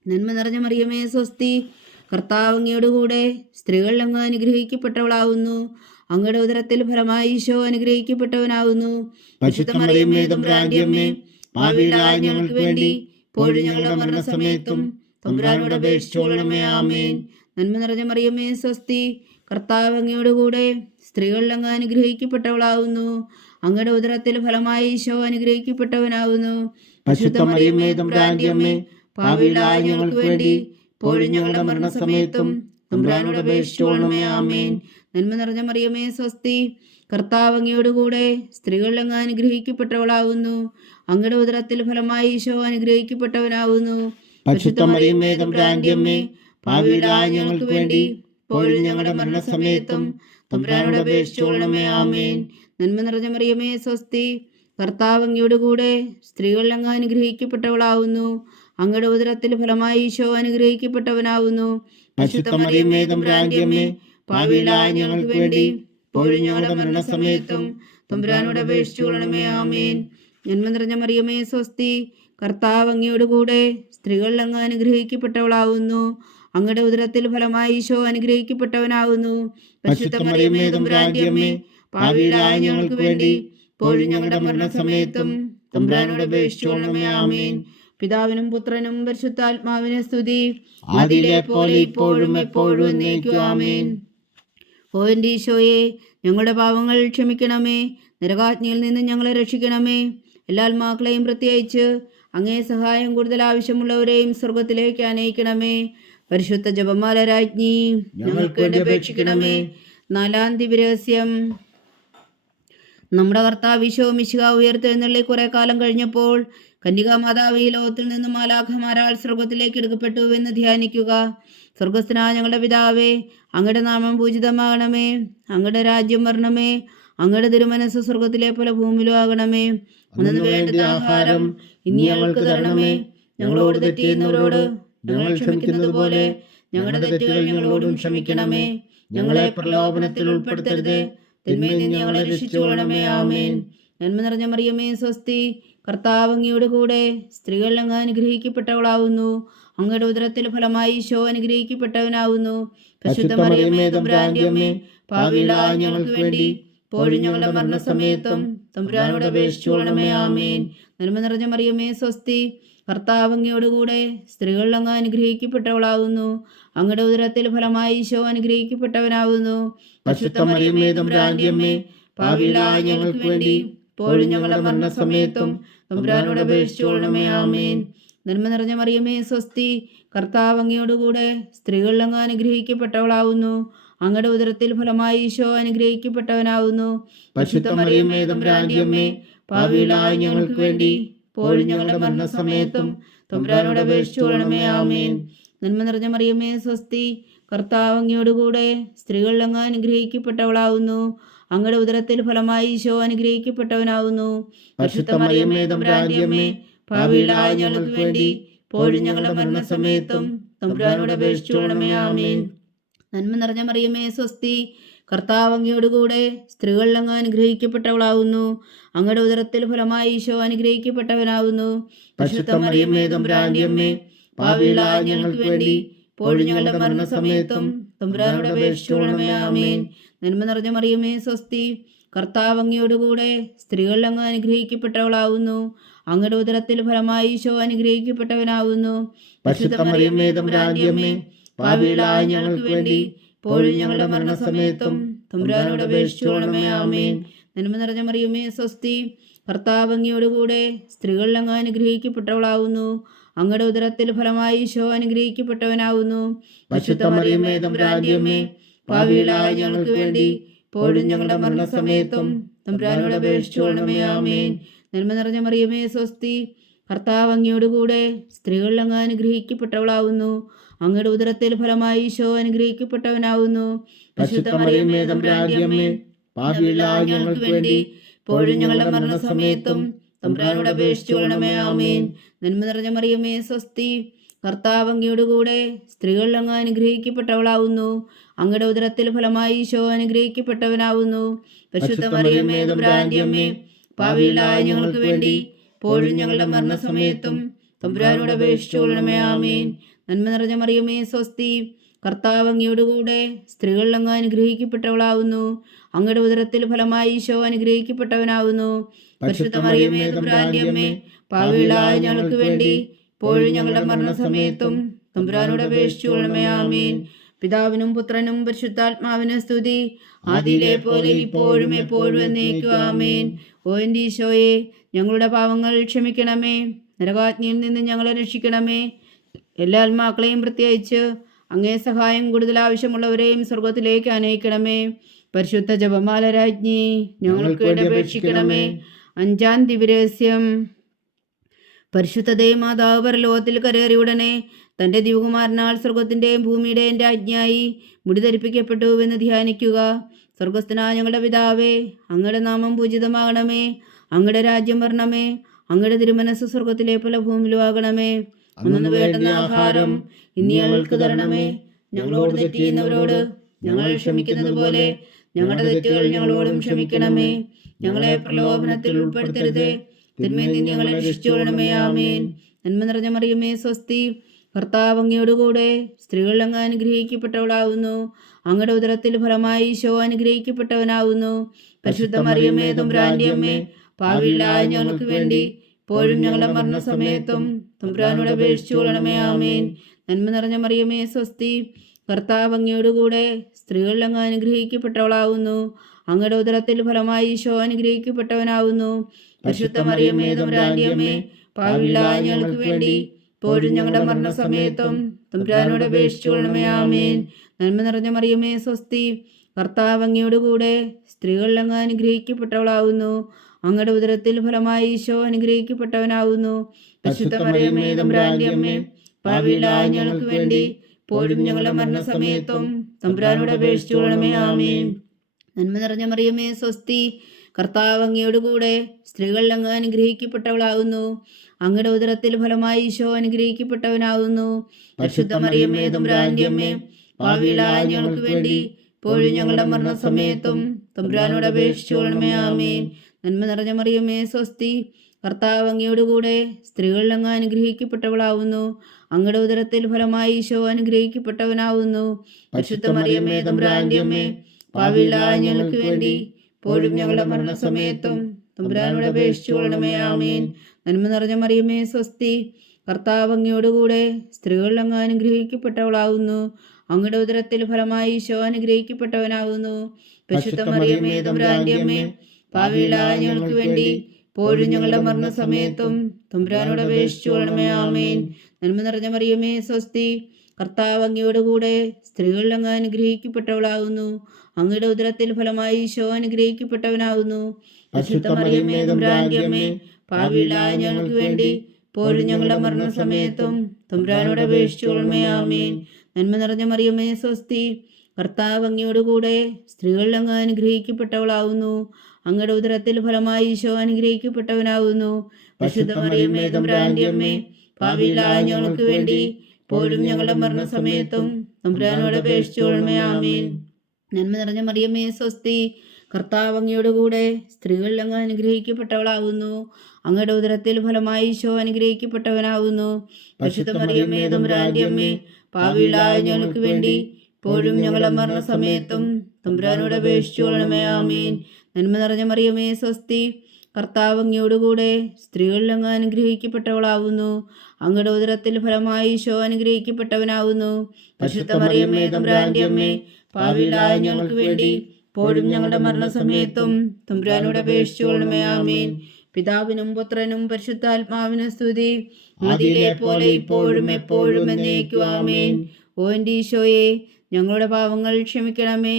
നന്മ നിറഞ്ഞ മറിയമേ സ്വസ്തി, കർത്താവ് അങ്ങയോട് കൂടെ സ്ത്രീകളിൽ അങ്ങ് അനുഗ്രഹിക്കപ്പെട്ടവളാവുന്നു. അങ്ങയുടെ ഉദരത്തിൽ ഫലമായി ഈശോ അനുഗ്രഹിക്കപ്പെട്ടവനാവുന്നു. പരിശുദ്ധ മറിയമേ തമ്പുരാന്റെ അമ്മേ, പാപികളായ ഞങ്ങൾക്ക് വേണ്ടി ഇപ്പോഴും ഞങ്ങളുടെ മരണസമയത്തും തമ്പുരാനോട് അപേക്ഷിച്ചുകൊള്ളണമേ. ആമേൻ. നന്മ നിറഞ്ഞ മറിയമേ സ്വസ്തി, കർത്താവ് അങ്ങയോട് കൂടെ സ്ത്രീകളിൽ അങ്ങ് അനുഗ്രഹിക്കപ്പെട്ടവളാവുന്നു. അങ്ങയുടെ ഉദരത്തിൽ ഫലമായി ഈശോ അനുഗ്രഹിക്കപ്പെട്ടവനാവുന്നു. പരിശുദ്ധ മറിയമേ തമ്പുരാന്റെ അമ്മേ, പാപികളായ ഞങ്ങൾക്ക് വേണ്ടി ഇപ്പോഴും ഞങ്ങളുടെ മരണസമയത്തും തമ്പുരാനോട് അപേക്ഷിച്ചുകൊള്ളണമേ. ആമേൻ. നന്മ നിറഞ്ഞ മറിയമേ സ്വസ്തി, കർത്താവ് അങ്ങയോട് കൂടെ സ്ത്രീകളിൽ അങ്ങ് അനുഗ്രഹിക്കപ്പെട്ടവളാവുന്നു. അങ്ങയുടെ ഉദരത്തിൽ ഫലമായി ഈശോ അനുഗ്രഹിക്കപ്പെട്ടവനാവുന്നു. പരിശുദ്ധ മറിയമേ തമ്പുരാന്റെ അമ്മേ, പാപികളായ ഞങ്ങൾക്ക് വേണ്ടി ഇപ്പോഴും ഞങ്ങളുടെ മരണസമയത്തും തമ്പുരാനോട് അപേക്ഷിച്ചുകൊള്ളണമേ. ആമേൻ. നന്മ നിറഞ്ഞ മറിയമേ സ്വസ്തി, കർത്താവ് അങ്ങയോട് കൂടെ സ്ത്രീകളിൽ അങ്ങ് അനുഗ്രഹിക്കപ്പെട്ടവളാവുന്നു. അങ്ങയുടെ ഉദരത്തിൽ ഫലമായി ഈശോ അനുഗ്രഹിക്കപ്പെട്ടവനാവുന്നു. പരിശുദ്ധ മറിയമേ തമ്പുരാന്റെ അമ്മേ, പാപികളായ ഞങ്ങൾക്ക് വേണ്ടി ഇപ്പോഴും ഞങ്ങളുടെ മരണസമയത്തും തമ്പുരാനോട് അപേക്ഷിച്ചുകൊള്ളണമേ. ആമേൻ. നന്മ നിറഞ്ഞ മറിയമേ സ്വസ്തി, കർത്താവ് അങ്ങയോട് കൂടെ സ്ത്രീകളിൽ അങ്ങ് അനുഗ്രഹിക്കപ്പെട്ടവളാവുന്നു. അങ്ങയുടെ ഉദരത്തിൽ ഫലമായി ഈശോ അനുഗ്രഹിക്കപ്പെട്ടവനാവുന്നു. പരിശുദ്ധ മറിയമേ തമ്പുരാന്റെ അമ്മേ, പാപികളായ ഞങ്ങൾക്ക് വേണ്ടി ഇപ്പോഴും ഞങ്ങളുടെ മരണസമയത്തും തമ്പുരാനോട് അപേക്ഷിച്ചുകൊള്ളണമേ. ആമേൻ. പിതാവിനും പുത്രനും പരിശുദ്ധാത്മാവിനെ സ്തുതി, ആദിയിലെ പോലെ ഇപ്പോഴും എപ്പോഴും എന്നേക്കും. ആമേൻ. ഓ എൻ്റെ ഈശോയെ, ഞങ്ങളുടെ പാപങ്ങൾ ക്ഷമിക്കണമേ. നരകാഗ്നിയിൽ നിന്ന് ഞങ്ങളെ രക്ഷിക്കണമേ. എല്ലാ ആത്മാക്കളെയും പ്രത്യേകിച്ച് അങ്ങേ സഹായം കൂടുതൽ ആവശ്യമുള്ളവരെയും സ്വർഗത്തിലേക്ക് അനയിക്കണമേ. പരിശുദ്ധ ജപമാല രാജ്ഞി ഞങ്ങൾക്ക് വേണ്ടി അപേക്ഷിക്കണമേ. നാലാം ദിവ്യരഹസ്യം. നമ്മുടെ കർത്താവ് ഈശോ മിശിഹ ഉയർത്തെഴുന്നള്ളി കുറെ കാലം കഴിഞ്ഞപ്പോൾ കന്യകാമാതാവ് ഈ ലോകത്തിൽ നിന്ന് മാലാഖമാരാൽ സ്വർഗത്തിലേക്ക് എടുക്കപ്പെട്ടു എന്ന് ധ്യാനിക്കുക. സ്വർഗസ്ഥനായ ഞങ്ങളുടെ പിതാവേ, അങ്ങയുടെ നാമം പൂജിതമാകണമേ. അങ്ങയുടെ രാജ്യം വരണമേ. അങ്ങയുടെ തിരുമനസ് സ്വർഗത്തിലെ പോലെ ഭൂമിയിലും ആകണമേ. അന്നു വേണ്ടുന്ന ആഹാരം ഇനി ഞങ്ങൾക്ക് തരണമേ. ഞങ്ങളോട് തെറ്റ് ചെയ്യുന്നവരോട് ഞങ്ങൾ ക്ഷമിക്കുന്നത് പോലെ ഞങ്ങളുടെ തെറ്റുകൾ ഞങ്ങളോടും ക്ഷമിക്കണമേ. ഞങ്ങളെ പ്രലോഭനത്തിൽ ഉൾപ്പെടുത്തരുത്, തിന്മയിൽ നിന്ന് ഞങ്ങളെ രക്ഷിച്ചുകൊള്ളണമേ. ആമേൻ. നന്മ നിറഞ്ഞ മറിയമേ സ്വസ്തി, കർത്താവ് അങ്ങയുടെ കൂടെ സ്ത്രീകൾ അങ്ങ് അനുഗ്രഹിക്കപ്പെട്ടവളാവുന്നു. അങ്ങയുടെ ഉദരത്തിൽ ഫലമായി ഈശോ അനുഗ്രഹിക്കപ്പെട്ടവനാവുന്നു. പരിശുദ്ധ മറിയമേ തമ്പുരാന്റെ അമ്മേ, പാപികളായ ഞങ്ങൾക്ക് വേണ്ടി ഇപ്പോഴും ഞങ്ങളുടെ മരണസമയത്തും തമ്പുരാനോട് അപേക്ഷിച്ചുകൊള്ളണമേ. ആമേൻ. നന്മ നിറഞ്ഞ മറിയമേ സ്വസ്തി, കർത്താവ് അങ്ങയോട് കൂടെ സ്ത്രീകൾ അങ്ങ് അനുഗ്രഹിക്കപ്പെട്ടവളാവുന്നു. അങ്ങയുടെ ഉദരത്തിൽ ഫലമായി ഈശോ അനുഗ്രഹിക്കപ്പെട്ടവനാവുന്നു. പരിശുദ്ധ മറിയമേ തമ്പുരാന്റെ അമ്മേ, പാപികളായ ഞങ്ങൾക്ക് വേണ്ടി ഇപ്പോഴും ഞങ്ങളുടെ മരണസമയത്തും തമ്പുരാനോട് അപേക്ഷിച്ചുകൊള്ളണമേ. ആമേൻ. നന്മ നിറഞ്ഞ മറിയമേ സ്വസ്തി, കർത്താവ് അങ്ങയോട് കൂടെ സ്ത്രീകൾ അങ്ങ് അനുഗ്രഹിക്കപ്പെട്ടവളാവുന്നു. അങ്ങയുടെ ഉദരത്തിൽ ഫലമായി ഈശോ അനുഗ്രഹിക്കപ്പെട്ടവനാവുന്നു. പരിശുദ്ധ മറിയമേ തമ്പുരാന്റെ അമ്മേ, പാപികളായ ഞങ്ങൾക്ക് വേണ്ടി ഇപ്പോഴും ഞങ്ങളുടെ മരണസമയത്തും തമ്പുരാനോട് അപേക്ഷിച്ചുകൊള്ളണമേ. ആമേൻ. നന്മ നിറഞ്ഞ മറിയമേ സ്വസ്തി, കർത്താവ് അങ്ങയോട് കൂടെ സ്ത്രീകൾ അങ്ങ് അനുഗ്രഹിക്കപ്പെട്ടവളാവുന്നു. അങ്ങയുടെ ഉദരത്തിൽ ഫലമായി ഈശോ അനുഗ്രഹിക്കപ്പെട്ടവനാവുന്നു. പരിശുദ്ധ മറിയമേ തമ്പുരാന്റെ അമ്മേ, പാപികളായ ഞങ്ങൾക്ക് വേണ്ടി ഇപ്പോഴും ഞങ്ങളുടെ മരണസമയത്തും തമ്പുരാനോട് അപേക്ഷിച്ചുകൊള്ളണമേ. ആമേൻ. നന്മ നിറഞ്ഞ മറിയമേ സ്വസ്തി, കർത്താവ് അങ്ങയോട് കൂടെ സ്ത്രീകൾ അങ്ങ് അനുഗ്രഹിക്കപ്പെട്ടവളാവുന്നു. അങ്ങയുടെ ഉദരത്തിൽ ഫലമായി ഈശോ അനുഗ്രഹിക്കപ്പെട്ടവനാവുന്നു. പരിശുദ്ധ മറിയമേ തമ്പുരാന്റെ അമ്മേ, പാപികളായ ഞങ്ങൾക്ക് വേണ്ടി ഇപ്പോഴും ഞങ്ങളുടെ മരണസമയത്തും തമ്പുരാനോട് അപേക്ഷിച്ചുകൊള്ളണമേ. ആമേൻ. നന്മ നിറഞ്ഞ മറിയമേ സ്വസ്തി, കർത്താവ് അങ്ങയോട് കൂടെ സ്ത്രീകൾ അങ്ങ് അനുഗ്രഹിക്കപ്പെട്ടവളാവുന്നു. അങ്ങയുടെ ഉദരത്തിൽ ഫലമായി ഈശോ അനുഗ്രഹിക്കപ്പെട്ടവനാവുന്നു. പരിശുദ്ധ മറിയമേ തമ്പുരാന്റെ അമ്മേ, പാപികളായ ഞങ്ങൾക്ക് വേണ്ടി ഇപ്പോഴും ഞങ്ങളുടെ മരണസമയത്തും തമ്പുരാനോട് അപേക്ഷിച്ചുകൊള്ളണമേ. ആമേൻ. നന്മ നിറഞ്ഞ മറിയമേ സ്വസ്തി, കർത്താവ് അങ്ങയോട് കൂടെ സ്ത്രീകൾ അങ്ങ് അനുഗ്രഹിക്കപ്പെട്ടവളാവുന്നു. അങ്ങയുടെ ഉദരത്തിൽ ഫലമായി ഈശോ അനുഗ്രഹിക്കപ്പെട്ടവനാവുന്നു. പരിശുദ്ധ മറിയമേ തമ്പുരാന്റെ അമ്മേ, പാപികളായ ഞങ്ങൾക്ക് വേണ്ടി ഇപ്പോഴും ഞങ്ങളുടെ മരണസമയത്തും തമ്പുരാനോട് അപേക്ഷിച്ചുകൊള്ളണമേ. ആമേൻ. നന്മ നിറഞ്ഞ മറിയമേ സ്വസ്തി, കർത്താവ് അങ്ങയോട് കൂടെ സ്ത്രീകൾ അങ്ങ് അനുഗ്രഹിക്കപ്പെട്ടവളാവുന്നു. അങ്ങയുടെ ഉദരത്തിൽ ഫലമായി ഈശോ അനുഗ്രഹിക്കപ്പെട്ടവനാവുന്നു. പരിശുദ്ധ മറിയമേ തമ്പുരാന്റെ അമ്മേ, പാപികളായ ഞങ്ങൾക്ക് വേണ്ടി ഇപ്പോഴും ഞങ്ങളുടെ മരണസമയത്തും തമ്പുരാനോട് അപേക്ഷിച്ചുകൊള്ളണമേ. ആമേൻ. നന്മ നിറഞ്ഞ മറിയമേ സ്വസ്തി, കർത്താവ് അങ്ങയോട് കൂടെ സ്ത്രീകൾ അങ്ങ് അനുഗ്രഹിക്കപ്പെട്ടവളാവുന്നു. അങ്ങയുടെ ഉദരത്തിൽ ഫലമായി ഈശോ അനുഗ്രഹിക്കപ്പെട്ടവനാവുന്നു. പരിശുദ്ധ മറിയമേ തമ്പുരാന്റെ അമ്മേ, പാപികളായ ഞങ്ങൾക്ക് വേണ്ടി ഇപ്പോഴും ഞങ്ങളുടെ മരണസമയത്തും തമ്പുരാനോട് അപേക്ഷിച്ചുകൊള്ളണമേ. ആമേൻ. നന്മ നിറഞ്ഞ മറിയമേ സ്വസ്തി, കർത്താവ് അങ്ങയോട് കൂടെ സ്ത്രീകൾ അങ്ങ് അനുഗ്രഹിക്കപ്പെട്ടവളാവുന്നു. അങ്ങയുടെ ഉദരത്തിൽ ഫലമായി ഈശോ അനുഗ്രഹിക്കപ്പെട്ടവനാവുന്നു. പരിശുദ്ധ മറിയമേ തമ്പുരാന്റെ അമ്മേ, പാപികളായ ഞങ്ങൾക്ക് വേണ്ടി ഇപ്പോഴും ഞങ്ങളുടെ മരണസമയത്തും തമ്പുരാനോട് അപേക്ഷിച്ചുകൊള്ളണമേ. ആമേൻ. പിതാവിനും പുത്രനും പരിശുദ്ധാത്മാവിനും സ്തുതി, ആദിയിലെ പോലെ ഇപ്പോഴും എപ്പോഴും എന്നേക്കും. ആമേൻ. ഓ എൻ്റെ ഈശോയെ, ഞങ്ങളുടെ പാവങ്ങൾ ക്ഷമിക്കണമേ. നരകാഗ്നിയിൽ നിന്ന് ഞങ്ങളെ രക്ഷിക്കണമേ. എല്ലാ ആത്മാക്കളെയും പ്രത്യേകിച്ച് അങ്ങേ സഹായം കൂടുതൽ ആവശ്യമുള്ളവരെയും സ്വർഗത്തിലേക്ക് അനയിക്കണമേ. പരിശുദ്ധ ജപമാല രാജ്ഞി ഞങ്ങൾക്ക് വേണ്ടി അപേക്ഷിക്കണമേ. അഞ്ചാം ദിവ്യരഹസ്യം. പരിശുദ്ധ ദേവമാതാവ് പരലോകത്തിൽ കരേറി ഉടനെ തൻ്റെ ദിവകുമാരനാൽ സ്വർഗത്തിൻ്റെയും ഭൂമിയുടെയും രാജ്ഞിയായി മുടി ധരിപ്പിക്കപ്പെട്ടു എന്ന് ധ്യാനിക്കുക. സ്വർഗസ്ഥനായ ഞങ്ങളുടെ പിതാവേ, അങ്ങയുടെ നാമം പൂജിതമാകണമേ. അങ്ങയുടെ രാജ്യം വരണമേ. അങ്ങയുടെ തിരുമനസ് സ്വർഗത്തിലെ പോലെ ഭൂമിയിലുമാകണമേ. അന്നു വേണ്ടുന്ന ആഹാരം ഇനി ഞങ്ങൾക്ക് തരണമേ. ഞങ്ങളോട് തെറ്റ് ചെയ്യുന്നവരോട് ഞങ്ങൾ ക്ഷമിക്കുന്നത് പോലെ ഞങ്ങളുടെ തെറ്റുകൾ ഞങ്ങളോടും ക്ഷമിക്കണമേ. ഞങ്ങളെ പ്രലോഭനത്തിൽ ഉൾപ്പെടുത്തരുത്, തിന്മയിൽ നിന്ന് ഞങ്ങളെ രക്ഷിച്ചുകൊള്ളണമേ. ആമേൻ. നന്മ നിറഞ്ഞ മറിയമേ സ്വസ്തി, കർത്താവ് അങ്ങയോട് കൂടെ സ്ത്രീകൾ അങ്ങ് അനുഗ്രഹിക്കപ്പെട്ടവളാവുന്നു. അങ്ങയുടെ ഉദരത്തിൽ ഫലമായി ഈശോ അനുഗ്രഹിക്കപ്പെട്ടവനാവുന്നു. പരിശുദ്ധ മറിയമേ തമ്പുരാന്റെ അമ്മേ, പാപികളായ ഞങ്ങൾക്ക് വേണ്ടി ഇപ്പോഴും ഞങ്ങളുടെ മരണസമയത്തും തമ്പുരാനോട് അപേക്ഷിച്ചുകൊള്ളണമേ. ആമേൻ. നന്മ നിറഞ്ഞ മറിയമേ സ്വസ്തി, കർത്താവ് അങ്ങയോട് കൂടെ സ്ത്രീകൾ അങ്ങ് അനുഗ്രഹിക്കപ്പെട്ടവളാവുന്നു. അങ്ങയുടെ ഉദരത്തിൽ ഫലമായി ഈശോ അനുഗ്രഹിക്കപ്പെട്ടവനാവുന്നു. പരിശുദ്ധ മറിയമേ തമ്പുരാന്റെ അമ്മേ, പാപികളായ ഞങ്ങൾക്ക് വേണ്ടി ഇപ്പോഴും ഞങ്ങളുടെ മരണസമയത്തും തമ്പുരാനോട് അപേക്ഷിച്ചുകൊള്ളണമേ. ആമേൻ. നന്മ നിറഞ്ഞ മറിയമേ, സ്വസ്തി. കർത്താവ് അങ്ങയോടുകൂടെ സ്ത്രീകളിൽ അങ്ങ് അനുഗ്രഹിക്കപ്പെട്ടവളാവുന്നു. അങ്ങയുടെ ഉദരത്തിൽ ഫലമായി ഈശോ അനുഗ്രഹിക്കപ്പെട്ടവനാവുന്നു. പരിശുദ്ധ മറിയമേ, തമ്പുരാന്റെ അമ്മേ, പാപികളായ ഞങ്ങൾക്ക് വേണ്ടി ഇപ്പോഴും ഞങ്ങളുടെ മരണസമയത്തും തമ്പുരാനോട് അപേക്ഷിച്ചുകൊള്ളണമേ. ആമേൻ. നന്മ നിറഞ്ഞ മറിയമേ, സ്വസ്തി. കർത്താവ് അങ്ങയോടുകൂടെ സ്ത്രീകളിൽ അങ്ങ് അനുഗ്രഹിക്കപ്പെട്ടവളാവുന്നു. അങ്ങയുടെ ഉദരത്തിൽ ഫലമായി ഈശോ അനുഗ്രഹിക്കപ്പെട്ടവനാവുന്നു. പരിശുദ്ധ മറിയമേ, തമ്പുരാന്റെ അമ്മേ, പാപികളായ ഞങ്ങൾക്ക് വേണ്ടി ഇപ്പോഴും ഞങ്ങളുടെ മരണസമയത്തും തമ്പുരാനോട് അപേക്ഷിച്ചുകൊള്ളണമേ. ആമേൻ. നന്മ നിറഞ്ഞ മറിയമേ, സ്വസ്തി. കർത്താവ് അങ്ങയോടുകൂടെ സ്ത്രീകളിൽ അങ്ങ് അനുഗ്രഹിക്കപ്പെട്ടവളാവുന്നു. അങ്ങയുടെ ഉദരത്തിൽ ഫലമായി ഈശോ അനുഗ്രഹിക്കപ്പെട്ടവനാവുന്നു. പരിശുദ്ധ മറിയമേ, തമ്പുരാന്റെ അമ്മേ, പാപികളായ ഞങ്ങൾക്ക് വേണ്ടി ഇപ്പോഴും ഞങ്ങളുടെ മരണസമയത്തും തമ്പുരാനോട് അപേക്ഷിച്ചുകൊള്ളണമേ. ആമേൻ. നന്മ നിറഞ്ഞ മറിയമേ, സ്വസ്തി. കർത്താവ് അങ്ങയോടുകൂടെ സ്ത്രീകളിൽ അങ്ങ് അനുഗ്രഹിക്കപ്പെട്ടവളാവുന്നു. അങ്ങയുടെ ഉദരത്തിൽ ഫലമായി ഈശോ അനുഗ്രഹിക്കപ്പെട്ടവനാവുന്നു. പരിശുദ്ധ മറിയമേ, തമ്പുരാന്റെ അമ്മേ, പാപികളായ ഞങ്ങൾക്ക് വേണ്ടി ഇപ്പോഴും ഞങ്ങളുടെ മരണസമയത്തും തമ്പുരാനോട് അപേക്ഷിച്ചുകൊള്ളണമേ. ആമേൻ. നന്മ നിറഞ്ഞ മറിയമേ, സ്വസ്തി. കർത്താവ് അങ്ങയോടുകൂടെ സ്ത്രീകളിൽ അങ്ങ് അനുഗ്രഹിക്കപ്പെട്ടവളാവുന്നു. അങ്ങയുടെ ഉദരത്തിൽ ഫലമായി ഈശോ അനുഗ്രഹിക്കപ്പെട്ടവനാവുന്നു. പരിശുദ്ധ മറിയമേ, തമ്പുരാന്റെ അമ്മേ, പാപികളായ ഞങ്ങൾക്ക് വേണ്ടി ഇപ്പോഴും ഞങ്ങളുടെ മരണസമയത്തും തമ്പുരാനോട് അപേക്ഷിച്ചുകൊള്ളണമേ. ആമേൻ. നന്മ നിറഞ്ഞ മറിയമേ, സ്വസ്തി. കർത്താവ് അങ്ങയോടുകൂടെ സ്ത്രീകളിൽ അങ്ങ് അനുഗ്രഹിക്കപ്പെട്ടവളാവുന്നു. അങ്ങയുടെ ഉദരത്തിൽ ഫലമായി ഈശോ അനുഗ്രഹിക്കപ്പെട്ടവനാവുന്നു. പരിശുദ്ധ മറിയമേ, തമ്പുരാന്റെ അമ്മേ, പാപികളായ ഞങ്ങൾക്ക് വേണ്ടി ഇപ്പോഴും ഞങ്ങളുടെ മരണസമയത്തും തമ്പുരാനോട് അപേക്ഷിച്ചുകൊള്ളണമേ. ആമേൻ. നന്മ നിറഞ്ഞ മറിയമേ, സ്വസ്തി. കർത്താവ് അങ്ങയോടുകൂടെ സ്ത്രീകളിൽ അങ്ങ് അനുഗ്രഹിക്കപ്പെട്ടവളാവുന്നു. അങ്ങയുടെ ഉദരത്തിൽ ഫലമായി ഈശോ അനുഗ്രഹിക്കപ്പെട്ടവനാവുന്നു. പരിശുദ്ധ മറിയമേ, തമ്പുരാന്റെ അമ്മേ, പാപികളായ ഞങ്ങൾക്ക് വേണ്ടി ഇപ്പോഴും ഞങ്ങളുടെ മരണസമയത്തും തമ്പുരാനോട് അപേക്ഷിച്ചുകൊള്ളണമേ. ആമേൻ. നന്മ നിറഞ്ഞ മറിയമേ, സ്വസ്തി. കർത്താവ് അങ്ങയോടുകൂടെ സ്ത്രീകളിൽ അങ്ങ് അനുഗ്രഹിക്കപ്പെട്ടവളാവുന്നു. അങ്ങയുടെ ഉദരത്തിൽ ഫലമായി ഈശോ അനുഗ്രഹിക്കപ്പെട്ടവനാവുന്നു. പരിശുദ്ധ മറിയമേ, തമ്പുരാന്റെ അമ്മേ, പാപികളായ ഞങ്ങൾക്ക് വേണ്ടി ഇപ്പോഴും ഞങ്ങളുടെ മരണസമയത്തും തമ്പുരാനോട് അപേക്ഷിച്ചുകൊള്ളണമേ. ആമേൻ. പിതാവിനും പുത്രനും പരിശുദ്ധാത്മാവിനും സ്തുതി, ആദിയിലെ പോലെ ഇപ്പോഴും എപ്പോഴും എന്നേക്കും. ആമേൻ. ഓ എൻ്റെ ഈശോയെ, ഞങ്ങളുടെ പാവങ്ങൾ ക്ഷമിക്കണമേ.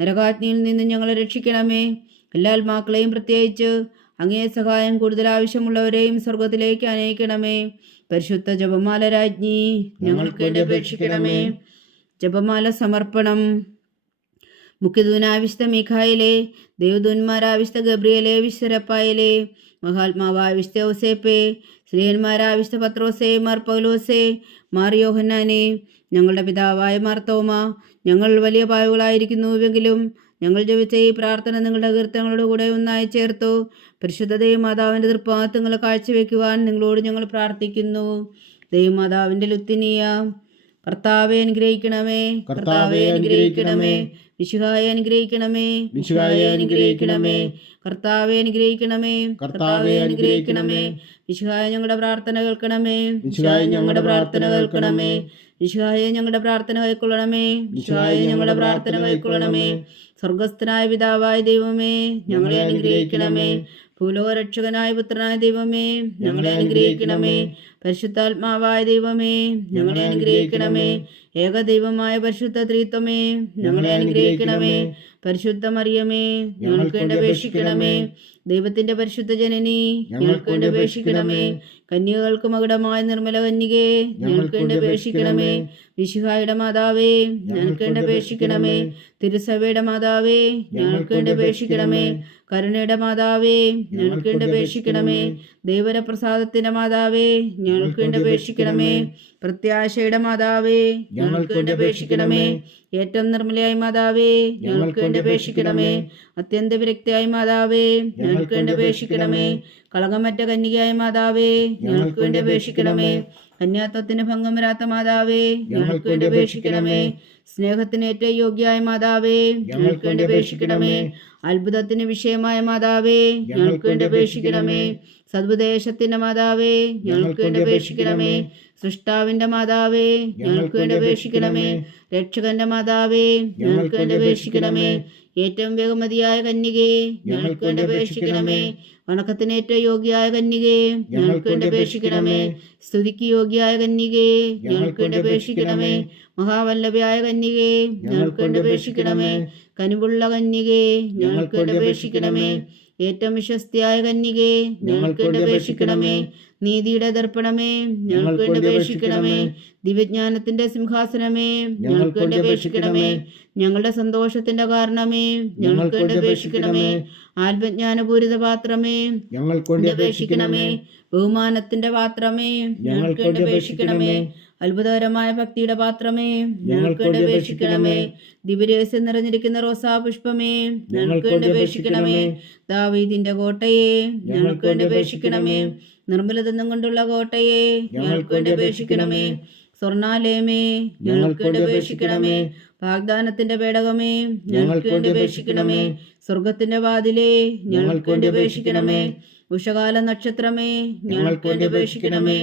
നരകാഗ്നിയിൽ നിന്ന് ഞങ്ങളെ രക്ഷിക്കണമേ. എല്ലാ ആത്മാക്കളെയും, പ്രത്യേകിച്ച് അങ്ങേ സഹായം കൂടുതൽ ആവശ്യമുള്ളവരെയും സ്വർഗത്തിലേക്ക് അനയിക്കണമേ. പരിശുദ്ധ ജപമാല രാജ്ഞി, ഞങ്ങൾക്ക് വേണ്ടി അപേക്ഷിക്കണമേ. ജപമാല സമർപ്പണം. മുഖ്യദൂനായ വിശുദ്ധ മീഖായേലേ, ദേവദൂന്മാരായ വിശുദ്ധ ഗബ്രിയേലേ, വിശുദ്ധ റഫായേലേ, മഹാത്മാവായ വിശുദ്ധ ഔസേപ്പേ, സ്ത്രീയന്മാരായ വിശുദ്ധ പത്രോസേ, മാർ പൗലോസേ, മാർ യോഹന്നാനെ, ഞങ്ങളുടെ പിതാവായ മാർ തോമ, ഞങ്ങൾ വലിയ പാവകളായിരിക്കുന്നുവെങ്കിലും ഞങ്ങൾ ജപിച്ച ഈ പ്രാർത്ഥന നിങ്ങളുടെ കീർത്തനങ്ങളുടെ കൂടെ ഒന്നായി ചേർത്തു. പരിശുദ്ധ ദൈവമാതാവിൻ്റെ തൃപ്പാദങ്ങൾ കാഴ്ചവെക്കുവാൻ നിങ്ങളോട് ഞങ്ങൾ പ്രാർത്ഥിക്കുന്നു. ദൈവമാതാവിൻ്റെ ലുത്തിനിയ, കർത്താവെ അനുഗ്രഹിക്കണമേ, കർത്താവെ അനുഗ്രഹിക്കണമേ. മിശിഹായെ അനുഗ്രഹിക്കണമേ, മിശിഹായെ അനുഗ്രഹിക്കണമേ. കർത്താവെ അനുഗ്രഹിക്കണമേ, കർത്താവെ അനുഗ്രഹിക്കണമേ. മിശിഹായെ ഞങ്ങളുടെ പ്രാർത്ഥന കേൾക്കണമേ, മിശിഹായെ ഞങ്ങളുടെ പ്രാർത്ഥന കേൾക്കണമേ. മിശിഹായെ ഞങ്ങളുടെ പ്രാർത്ഥന കൈക്കൊള്ളണമേ, മിശിഹായെ ഞങ്ങളുടെ പ്രാർത്ഥന കൈക്കൊള്ളണമേ. സ്വർഗസ്ഥനായ പിതാവായ ദൈവമേ, ഞങ്ങളെ അനുഗ്രഹിക്കണമേ. ഭൂലോകരക്ഷകനായ പുത്രനായ ദൈവമേ, ഞങ്ങളെ അനുഗ്രഹിക്കണമേ. പരിശുദ്ധാത്മാവായ ദൈവമേ, ഞങ്ങളെ അനുഗ്രഹിക്കണമേ. ഏകദൈവമായ പരിശുദ്ധ ത്രിത്വമേ, ഞങ്ങളെ അനുഗ്രഹിക്കണമേ. പരിശുദ്ധ മറിയമേ, ഞങ്ങൾക്ക് വേണ്ടി അപേക്ഷിക്കണമേ. ദൈവത്തിന്റെ പരിശുദ്ധ ജനനി, ഞങ്ങൾക്ക് വേണ്ടി അപേക്ഷിക്കണമേ. കന്യകൾക്ക് മകുടമായ നിർമ്മല കന്യകേ, ഞങ്ങൾക്ക് വേണ്ടി അപേക്ഷിക്കണമേ. മിശിഹായുടെ മാതാവേ, ഞങ്ങൾക്ക് വേണ്ടി അപേക്ഷിക്കണമേ. തിരുസഭയുടെ മാതാവേ, ഞങ്ങൾക്ക് വേണ്ടി അപേക്ഷിക്കണമേ. കരുണയുടെ മാതാവേ, ഞങ്ങൾക്ക് വേണ്ടി അപേക്ഷിക്കണമേ. ദൈവപ്രസാദത്തിന്റെ മാതാവേ, ഞങ്ങൾക്ക് വേണ്ടി അപേക്ഷിക്കണമേ. പ്രത്യാശയുടെ മാതാവേ, ഞങ്ങൾക്ക് വേണ്ടി അപേക്ഷിക്കണമേ. ഏറ്റവും നിർമ്മലയായ മാതാവേ, ഞങ്ങൾക്ക് വേണ്ടി അപേക്ഷിക്കണമേ. അത്യന്ത വിരക്തിയായ മാതാവേ, ഞങ്ങൾക്ക് വേണ്ടി അപേക്ഷിക്കണമേ. കളങ്കമറ്റ കന്യകയായ മാതാവേ, ഞങ്ങൾക്ക് വേണ്ടി അപേക്ഷിക്കണമേ. കന്യാത്വത്തിന് ഭംഗം വരാത്ത മാതാവേ, ഞങ്ങൾക്ക് വേണ്ടി അപേക്ഷിക്കണമേ. സ്നേഹത്തിന് ഏറ്റവും യോഗ്യയായ മാതാവേ, ഞങ്ങൾക്ക് വേണ്ടി അപേക്ഷിക്കണമേ. അത്ഭുതത്തിന് വിഷയമായ മാതാവേ, ഞങ്ങൾക്ക് വേണ്ടി അപേക്ഷിക്കണമേ. സദ്പദേശത്തിന്റെ മാതാവേ, ഞങ്ങൾക്ക് വേണ്ടി അപേക്ഷിക്കണമേ. സൃഷ്ടാവിന്റെ മാതാവേ, ഞങ്ങൾക്ക് വേണ്ടി അപേക്ഷിക്കണമേ. രക്ഷകന്റെ മാതാവേ, ഞങ്ങൾക്ക് വേണ്ടി അപേക്ഷിക്കണമേ. ഏറ്റവും ബഹുമതിയായ കന്യകേ, ഞങ്ങൾക്ക് വേണ്ടി അപേക്ഷിക്കണമേ. വണക്കത്തിന് ഏറ്റവും യോഗ്യയായ കന്യകേ, ഞങ്ങൾക്ക് വേണ്ടി അപേക്ഷിക്കണമേ. സ്തുതിക്ക് യോഗ്യയായ കന്യകേ, ഞങ്ങൾക്ക് വേണ്ടി അപേക്ഷിക്കണമേ. മഹാവല്ലഭയായ കന്യകേ, ഞങ്ങൾക്ക് വേണ്ടി അപേക്ഷിക്കണമേ. കനിവുള്ള കന്യകേ, ഞങ്ങൾക്ക് വേണ്ടി അപേക്ഷിക്കണമേ. ഏറ്റവും വിശ്വസ്തയായ കന്യകേ, ഞങ്ങൾക്ക് വേണ്ടി അപേക്ഷിക്കണമേ. നീതിയുടെ ദർപ്പണമേ, ഞങ്ങൾക്ക് വേണ്ടി അപേക്ഷിക്കണമേ. ദിവ്യജ്ഞാനത്തിന്റെ സിംഹാസനമേ, ഞങ്ങൾക്ക് വേണ്ടി അപേക്ഷിക്കണമേ. ഞങ്ങളുടെ സന്തോഷത്തിന്റെ കാരണമേ, ഞങ്ങൾക്ക് വേണ്ടി അപേക്ഷിക്കണമേ. ആത്മജ്ഞാനപൂരിത പാത്രമേ, ഞങ്ങൾക്ക് വേണ്ടി അപേക്ഷിക്കണമേ. ബഹുമാനത്തിന്റെ പാത്രമേ, ഞങ്ങൾക്ക് വേണ്ടി അപേക്ഷിക്കണമേ. അത്ഭുതകരമായ ഭക്തിയുടെ പാത്രമേ, ഞങ്ങൾക്ക് വേണ്ടി അപേക്ഷിക്കണമേ. ദിവ്യരഹസ്യം നിറഞ്ഞിരിക്കുന്ന റോസാ പുഷ്പമേ, ഞങ്ങൾക്ക് വേണ്ടി അപേക്ഷിക്കണമേ. ദാവീദിന്റെ കോട്ടയെ, ഞങ്ങൾക്ക് വേണ്ടി അപേക്ഷിക്കണമേ. നിർമ്മലതന്നും കൊണ്ടുള്ള കോട്ടയെ, ഞങ്ങൾക്ക് വേണ്ടി അപേക്ഷിക്കണമേ. സ്വർണാലയമേ, ഞങ്ങൾക്ക് വേണ്ടി അപേക്ഷിക്കണമേ. വാഗ്ദാനത്തിന്റെ പേടകമേ, ഞങ്ങൾക്ക് വേണ്ടി അപേക്ഷിക്കണമേ. സ്വർഗത്തിന്റെ വാതിലേ, ഞങ്ങൾക്ക് വേണ്ടി അപേക്ഷിക്കണമേ. ഉഷകാല നക്ഷത്രമേ, ഞങ്ങൾക്ക് വേണ്ടി അപേക്ഷിക്കണമേ.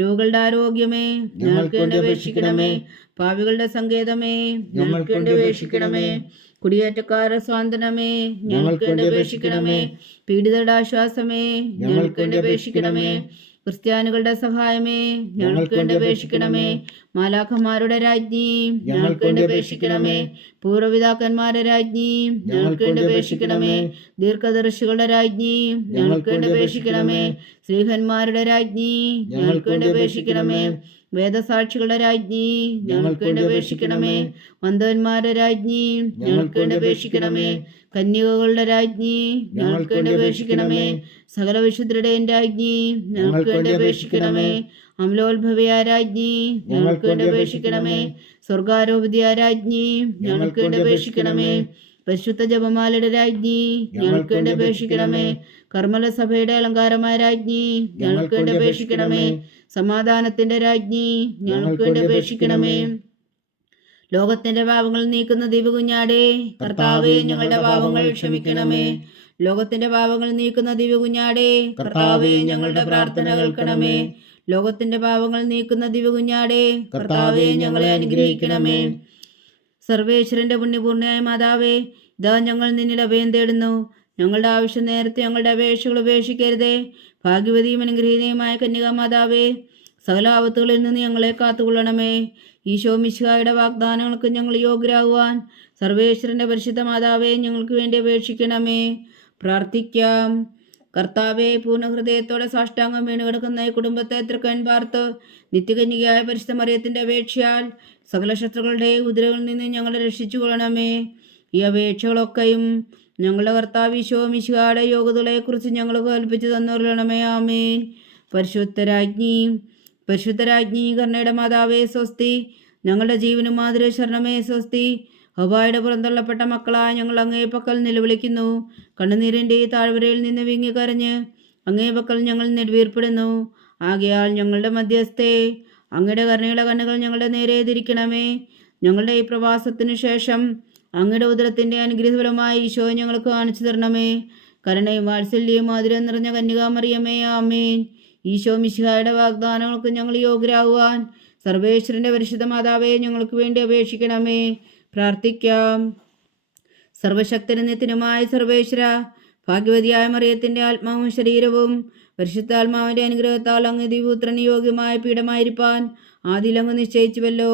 രോഗികളുടെ ആരോഗ്യമേ, ഞങ്ങൾക്ക് വേണ്ടി അപേക്ഷിക്കണമേ. പാപികളുടെ സങ്കേതമേ, ഞങ്ങൾക്ക് വേണ്ടി അപേക്ഷിക്കണമേ. കുടിയേറ്റക്കാരുടെ സ്വാതന്ത്ര്യമേ, ഞങ്ങൾക്ക് വേണ്ടി അപേക്ഷിക്കണമേ. പീഡിതരുടെ ആശ്വാസമേ, ഞങ്ങൾക്ക് വേണ്ടി അപേക്ഷിക്കണമേ. ക്രിസ്ത്യാനികളുടെ സഹായമേ, ഞങ്ങൾക്ക് വേണ്ടി അപേക്ഷിക്കണമേ. മാലാഖമാരുടെ രാജ്ഞി, ഞങ്ങൾക്ക് വേണ്ടി അപേക്ഷിക്കണമേ. പൂർവ്വപിതാക്കന്മാരുടെ രാജ്ഞി, ഞങ്ങൾക്ക് വേണ്ടി അപേക്ഷിക്കണമേ. ദീർഘദർശികളുടെ രാജ്ഞി, ഞങ്ങൾക്ക് വേണ്ടി അപേക്ഷിക്കണമേ. ശ്രീഹന്മാരുടെ രാജ്ഞി, ഞങ്ങൾക്ക് വേണ്ടി അപേക്ഷിക്കണമേ. വേദസാക്ഷികളുടെ രാജ്ഞി, ഞങ്ങൾക്ക് വേണ്ടി അപേക്ഷിക്കണമേ. വന്ധവന്മാരുടെ രാജ്ഞി, ഞങ്ങൾക്ക് വേണ്ടി അപേക്ഷിക്കണമേ. കന്യകകളുടെ രാജ്ഞി, ഞങ്ങൾക്ക് വേണ്ടി അപേക്ഷിക്കണമേ. സകല വിശുദ്ധരുടെയും രാജ്ഞി, ഞങ്ങൾക്ക് വേണ്ടി അപേക്ഷിക്കണമേ. അമലോത്ഭവയായ രാജ്ഞി, ഞങ്ങൾക്ക് വേണ്ടി അപേക്ഷിക്കണമേ. സ്വർഗാരോപിതയായ രാജ്ഞി, ഞങ്ങൾക്ക് വേണ്ടി അപേക്ഷിക്കണമേ. പരിശുദ്ധ ജപമാലയുടെ രാജ്ഞി, ഞങ്ങൾക്ക് വേണ്ടി അപേക്ഷിക്കണമേ. കർമ്മല സഭയുടെ അലങ്കാരമായ രാജ്ഞി, ഞങ്ങൾക്ക് വേണ്ടി അപേക്ഷിക്കണമേ. സമാധാനത്തിന്റെ രാജ്ഞി, ഞങ്ങൾക്ക് വേണ്ടി അപേക്ഷിക്കണമേ. ലോകത്തിന്റെ പാപങ്ങൾ നീക്കുന്ന ദിവ്യകുഞ്ഞാടേ, കർത്താവേ ഞങ്ങളുടെ പാപങ്ങൾ ക്ഷമിക്കണമേ. ലോകത്തിന്റെ പാപങ്ങൾ നീക്കുന്ന ദിവ്യകുഞ്ഞാടേ, കർത്താവേ ഞങ്ങളുടെ പ്രാർത്ഥന കേൾക്കണമേ. ലോകത്തിന്റെ പാപങ്ങൾ നീക്കുന്ന ദിവ്യകുഞ്ഞാടേ, കർത്താവേ ഞങ്ങളെ അനുഗ്രഹിക്കണമേ. സർവേശ്വരന്റെ പുണ്യപൂർണ്ണയായ മാതാവേ, ഇതാ ഞങ്ങൾ നിന്നിൽ അഭയം തേടുന്നു. ഞങ്ങളുടെ ആവശ്യം നേരത്തെ ഞങ്ങളുടെ അപേക്ഷകൾ ഉപേക്ഷിക്കരുതേ. ഭാഗ്യവതിയും അനുഗ്രഹീതയുമായ കന്യകാ മാതാവേ, സകല ആപത്തുകളിൽ നിന്ന് ഞങ്ങളെ കാത്തുകൊള്ളണമേ. ഈശോ മിശിഹായുടെ വാഗ്ദാനങ്ങൾക്ക് ഞങ്ങൾ യോഗ്യരാകുവാൻ സർവേശ്വരന്റെ പരിശുദ്ധ മാതാവേ, ഞങ്ങൾക്ക് വേണ്ടി അപേക്ഷിക്കണമേ. പ്രാർത്ഥിക്കാം. കർത്താവെ, പൂർണ്ണ ഹൃദയത്തോടെ സാഷ്ടാംഗം വീണ് കിടക്കുന്ന ഈ കുടുംബത്തെ തൃക്കൺ പാർത്ത് നിത്യകന്യകയായ പരിശുദ്ധ മറിയത്തിന്റെ അപേക്ഷയാൽ സകല ശത്രുക്കളുടെ ഉദരകളിൽ നിന്ന് ഞങ്ങളെ രക്ഷിച്ചു കൊള്ളണമേ. ഈ അപേക്ഷകളൊക്കെയും ഞങ്ങളുടെ കർത്താവ് ഈശോ മിശിഹായുടെ യോഗ്യതകളെക്കുറിച്ച് ഞങ്ങൾക്ക് കൽപ്പിച്ചു തന്നുകൊള്ളണമേ. ആമേൻ. പരിശുദ്ധരാജ്ഞി കരുണയുടെ മാതാവേ സ്വസ്തി. ഞങ്ങളുടെ ജീവനും മാതൃ ശരണമേ സ്വസ്തി. ഹവ്വായുടെ പുറന്തള്ളപ്പെട്ട മക്കളായ ഞങ്ങൾ അങ്ങേ പക്കൽ നിലവിളിക്കുന്നു. കണ്ണുനീരിൻ്റെ ഈ താഴ്വരയിൽ നിന്ന് വിങ്ങിക്കരഞ്ഞ് അങ്ങേ പക്കൽ ഞങ്ങൾ നെടുവീർപ്പെടുന്നു. ആകയാൽ ഞങ്ങളുടെ മധ്യസ്ഥേ, അങ്ങയുടെ കരുണയുടെ കണ്ണുകൾ ഞങ്ങളുടെ നേരെ തിരിക്കണമേ. ഞങ്ങളുടെ ഈ പ്രവാസത്തിനു ശേഷം അങ്ങയുടെ ഉദരത്തിൻ്റെ അനുഗ്രഹഫലമായി ഈശോ ഞങ്ങൾക്ക് കാണിച്ചു തരണമേ. കരുണയും വാത്സല്യവും മധുരം നിറഞ്ഞ കന്യകാമറിയമേ, ആമേൻ. ഈശോ മിശിഹായുടെ വാഗ്ദാനങ്ങൾക്ക് ഞങ്ങൾ യോഗ്യരാകുവാൻ സർവേശ്വരന്റെ പരിശുദ്ധ മാതാവേ, ഞങ്ങൾക്ക് വേണ്ടി അപേക്ഷിക്കണമേ. പ്രാർത്ഥിക്കാം. സർവശക്തനും നിത്യനുമായ സർവേശ്വര, ഭാഗ്യവതിയായ മറിയത്തിന്റെ ആത്മാവും ശരീരവും പരിശുദ്ധാത്മാവിന്റെ അനുഗ്രഹത്താൽ അങ്ങ് ദിവ്യപുത്രന് യോഗ്യമായ പീഠമായിരിക്കാൻ ആദിലങ്ങ് നിശ്ചയിച്ചുവല്ലോ.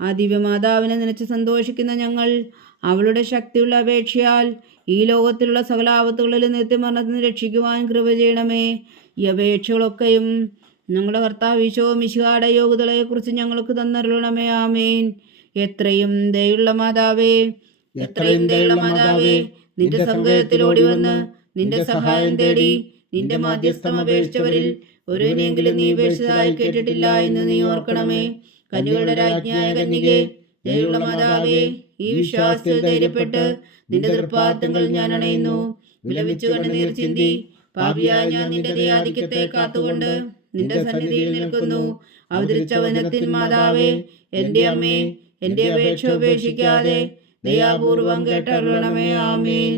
ആ ദിവ്യമാതാവിനെ നനച്ച് സന്തോഷിക്കുന്ന ഞങ്ങൾ അവളുടെ ശക്തിയുള്ള അപേക്ഷയാൽ ഈ ലോകത്തിലുള്ള സകല ആപത്തുകളിൽ നിത്യമരണത്തിന് രക്ഷിക്കുവാൻ കൃപ ചെയ്യണമേ. ഈ അപേക്ഷകളൊക്കെയും ഞങ്ങളുടെ കർത്താവ് ഈശോ മിശിഹായുടെ യോഗ്യതകളെക്കുറിച്ച് ഞങ്ങൾക്ക് തന്നരുളണമേ. ആമേൻ. എത്രയും ദയുള്ള മാതാവേ, നിന്റെ സങ്കേതത്തിലോടി വന്ന് നിന്റെ സഹായം തേടി നിന്റെ മാധ്യസ്ഥം അപേക്ഷിച്ചവരിൽ ഒരുവനെങ്കിലും നീ ഉപേക്ഷിച്ചതായി കേട്ടിട്ടില്ല എന്ന് നീ ഓർക്കണമേ. കന്യകളുടെ രാജ്ഞിയായ കന്യകേ, ദയുള്ള മാതാവേ, ഈ വിശ്വാസത്തിൽ ധൈര്യപ്പെട്ട് നിന്റെ തൃപ്പാദങ്ങൾ ഞാൻ അണയുന്നു. വിലപിച്ചു കണ്ണുനീർ ചിന്തി പാപിയായ ഞാൻ നിന്റെ ദയാധിക്യത്തെ കാത്തുകൊണ്ട് നിന്റെ സന്നിധിയിൽ നിൽക്കുന്നു. അവതരിച്ച വചനത്തിൻ മാതാവേ, എന്റെ അമ്മേ, എന്റെ അപേക്ഷ ഉപേക്ഷിക്കാതെ ദയാപൂർവം കേട്ടരുളണമേ. ആമേൻ.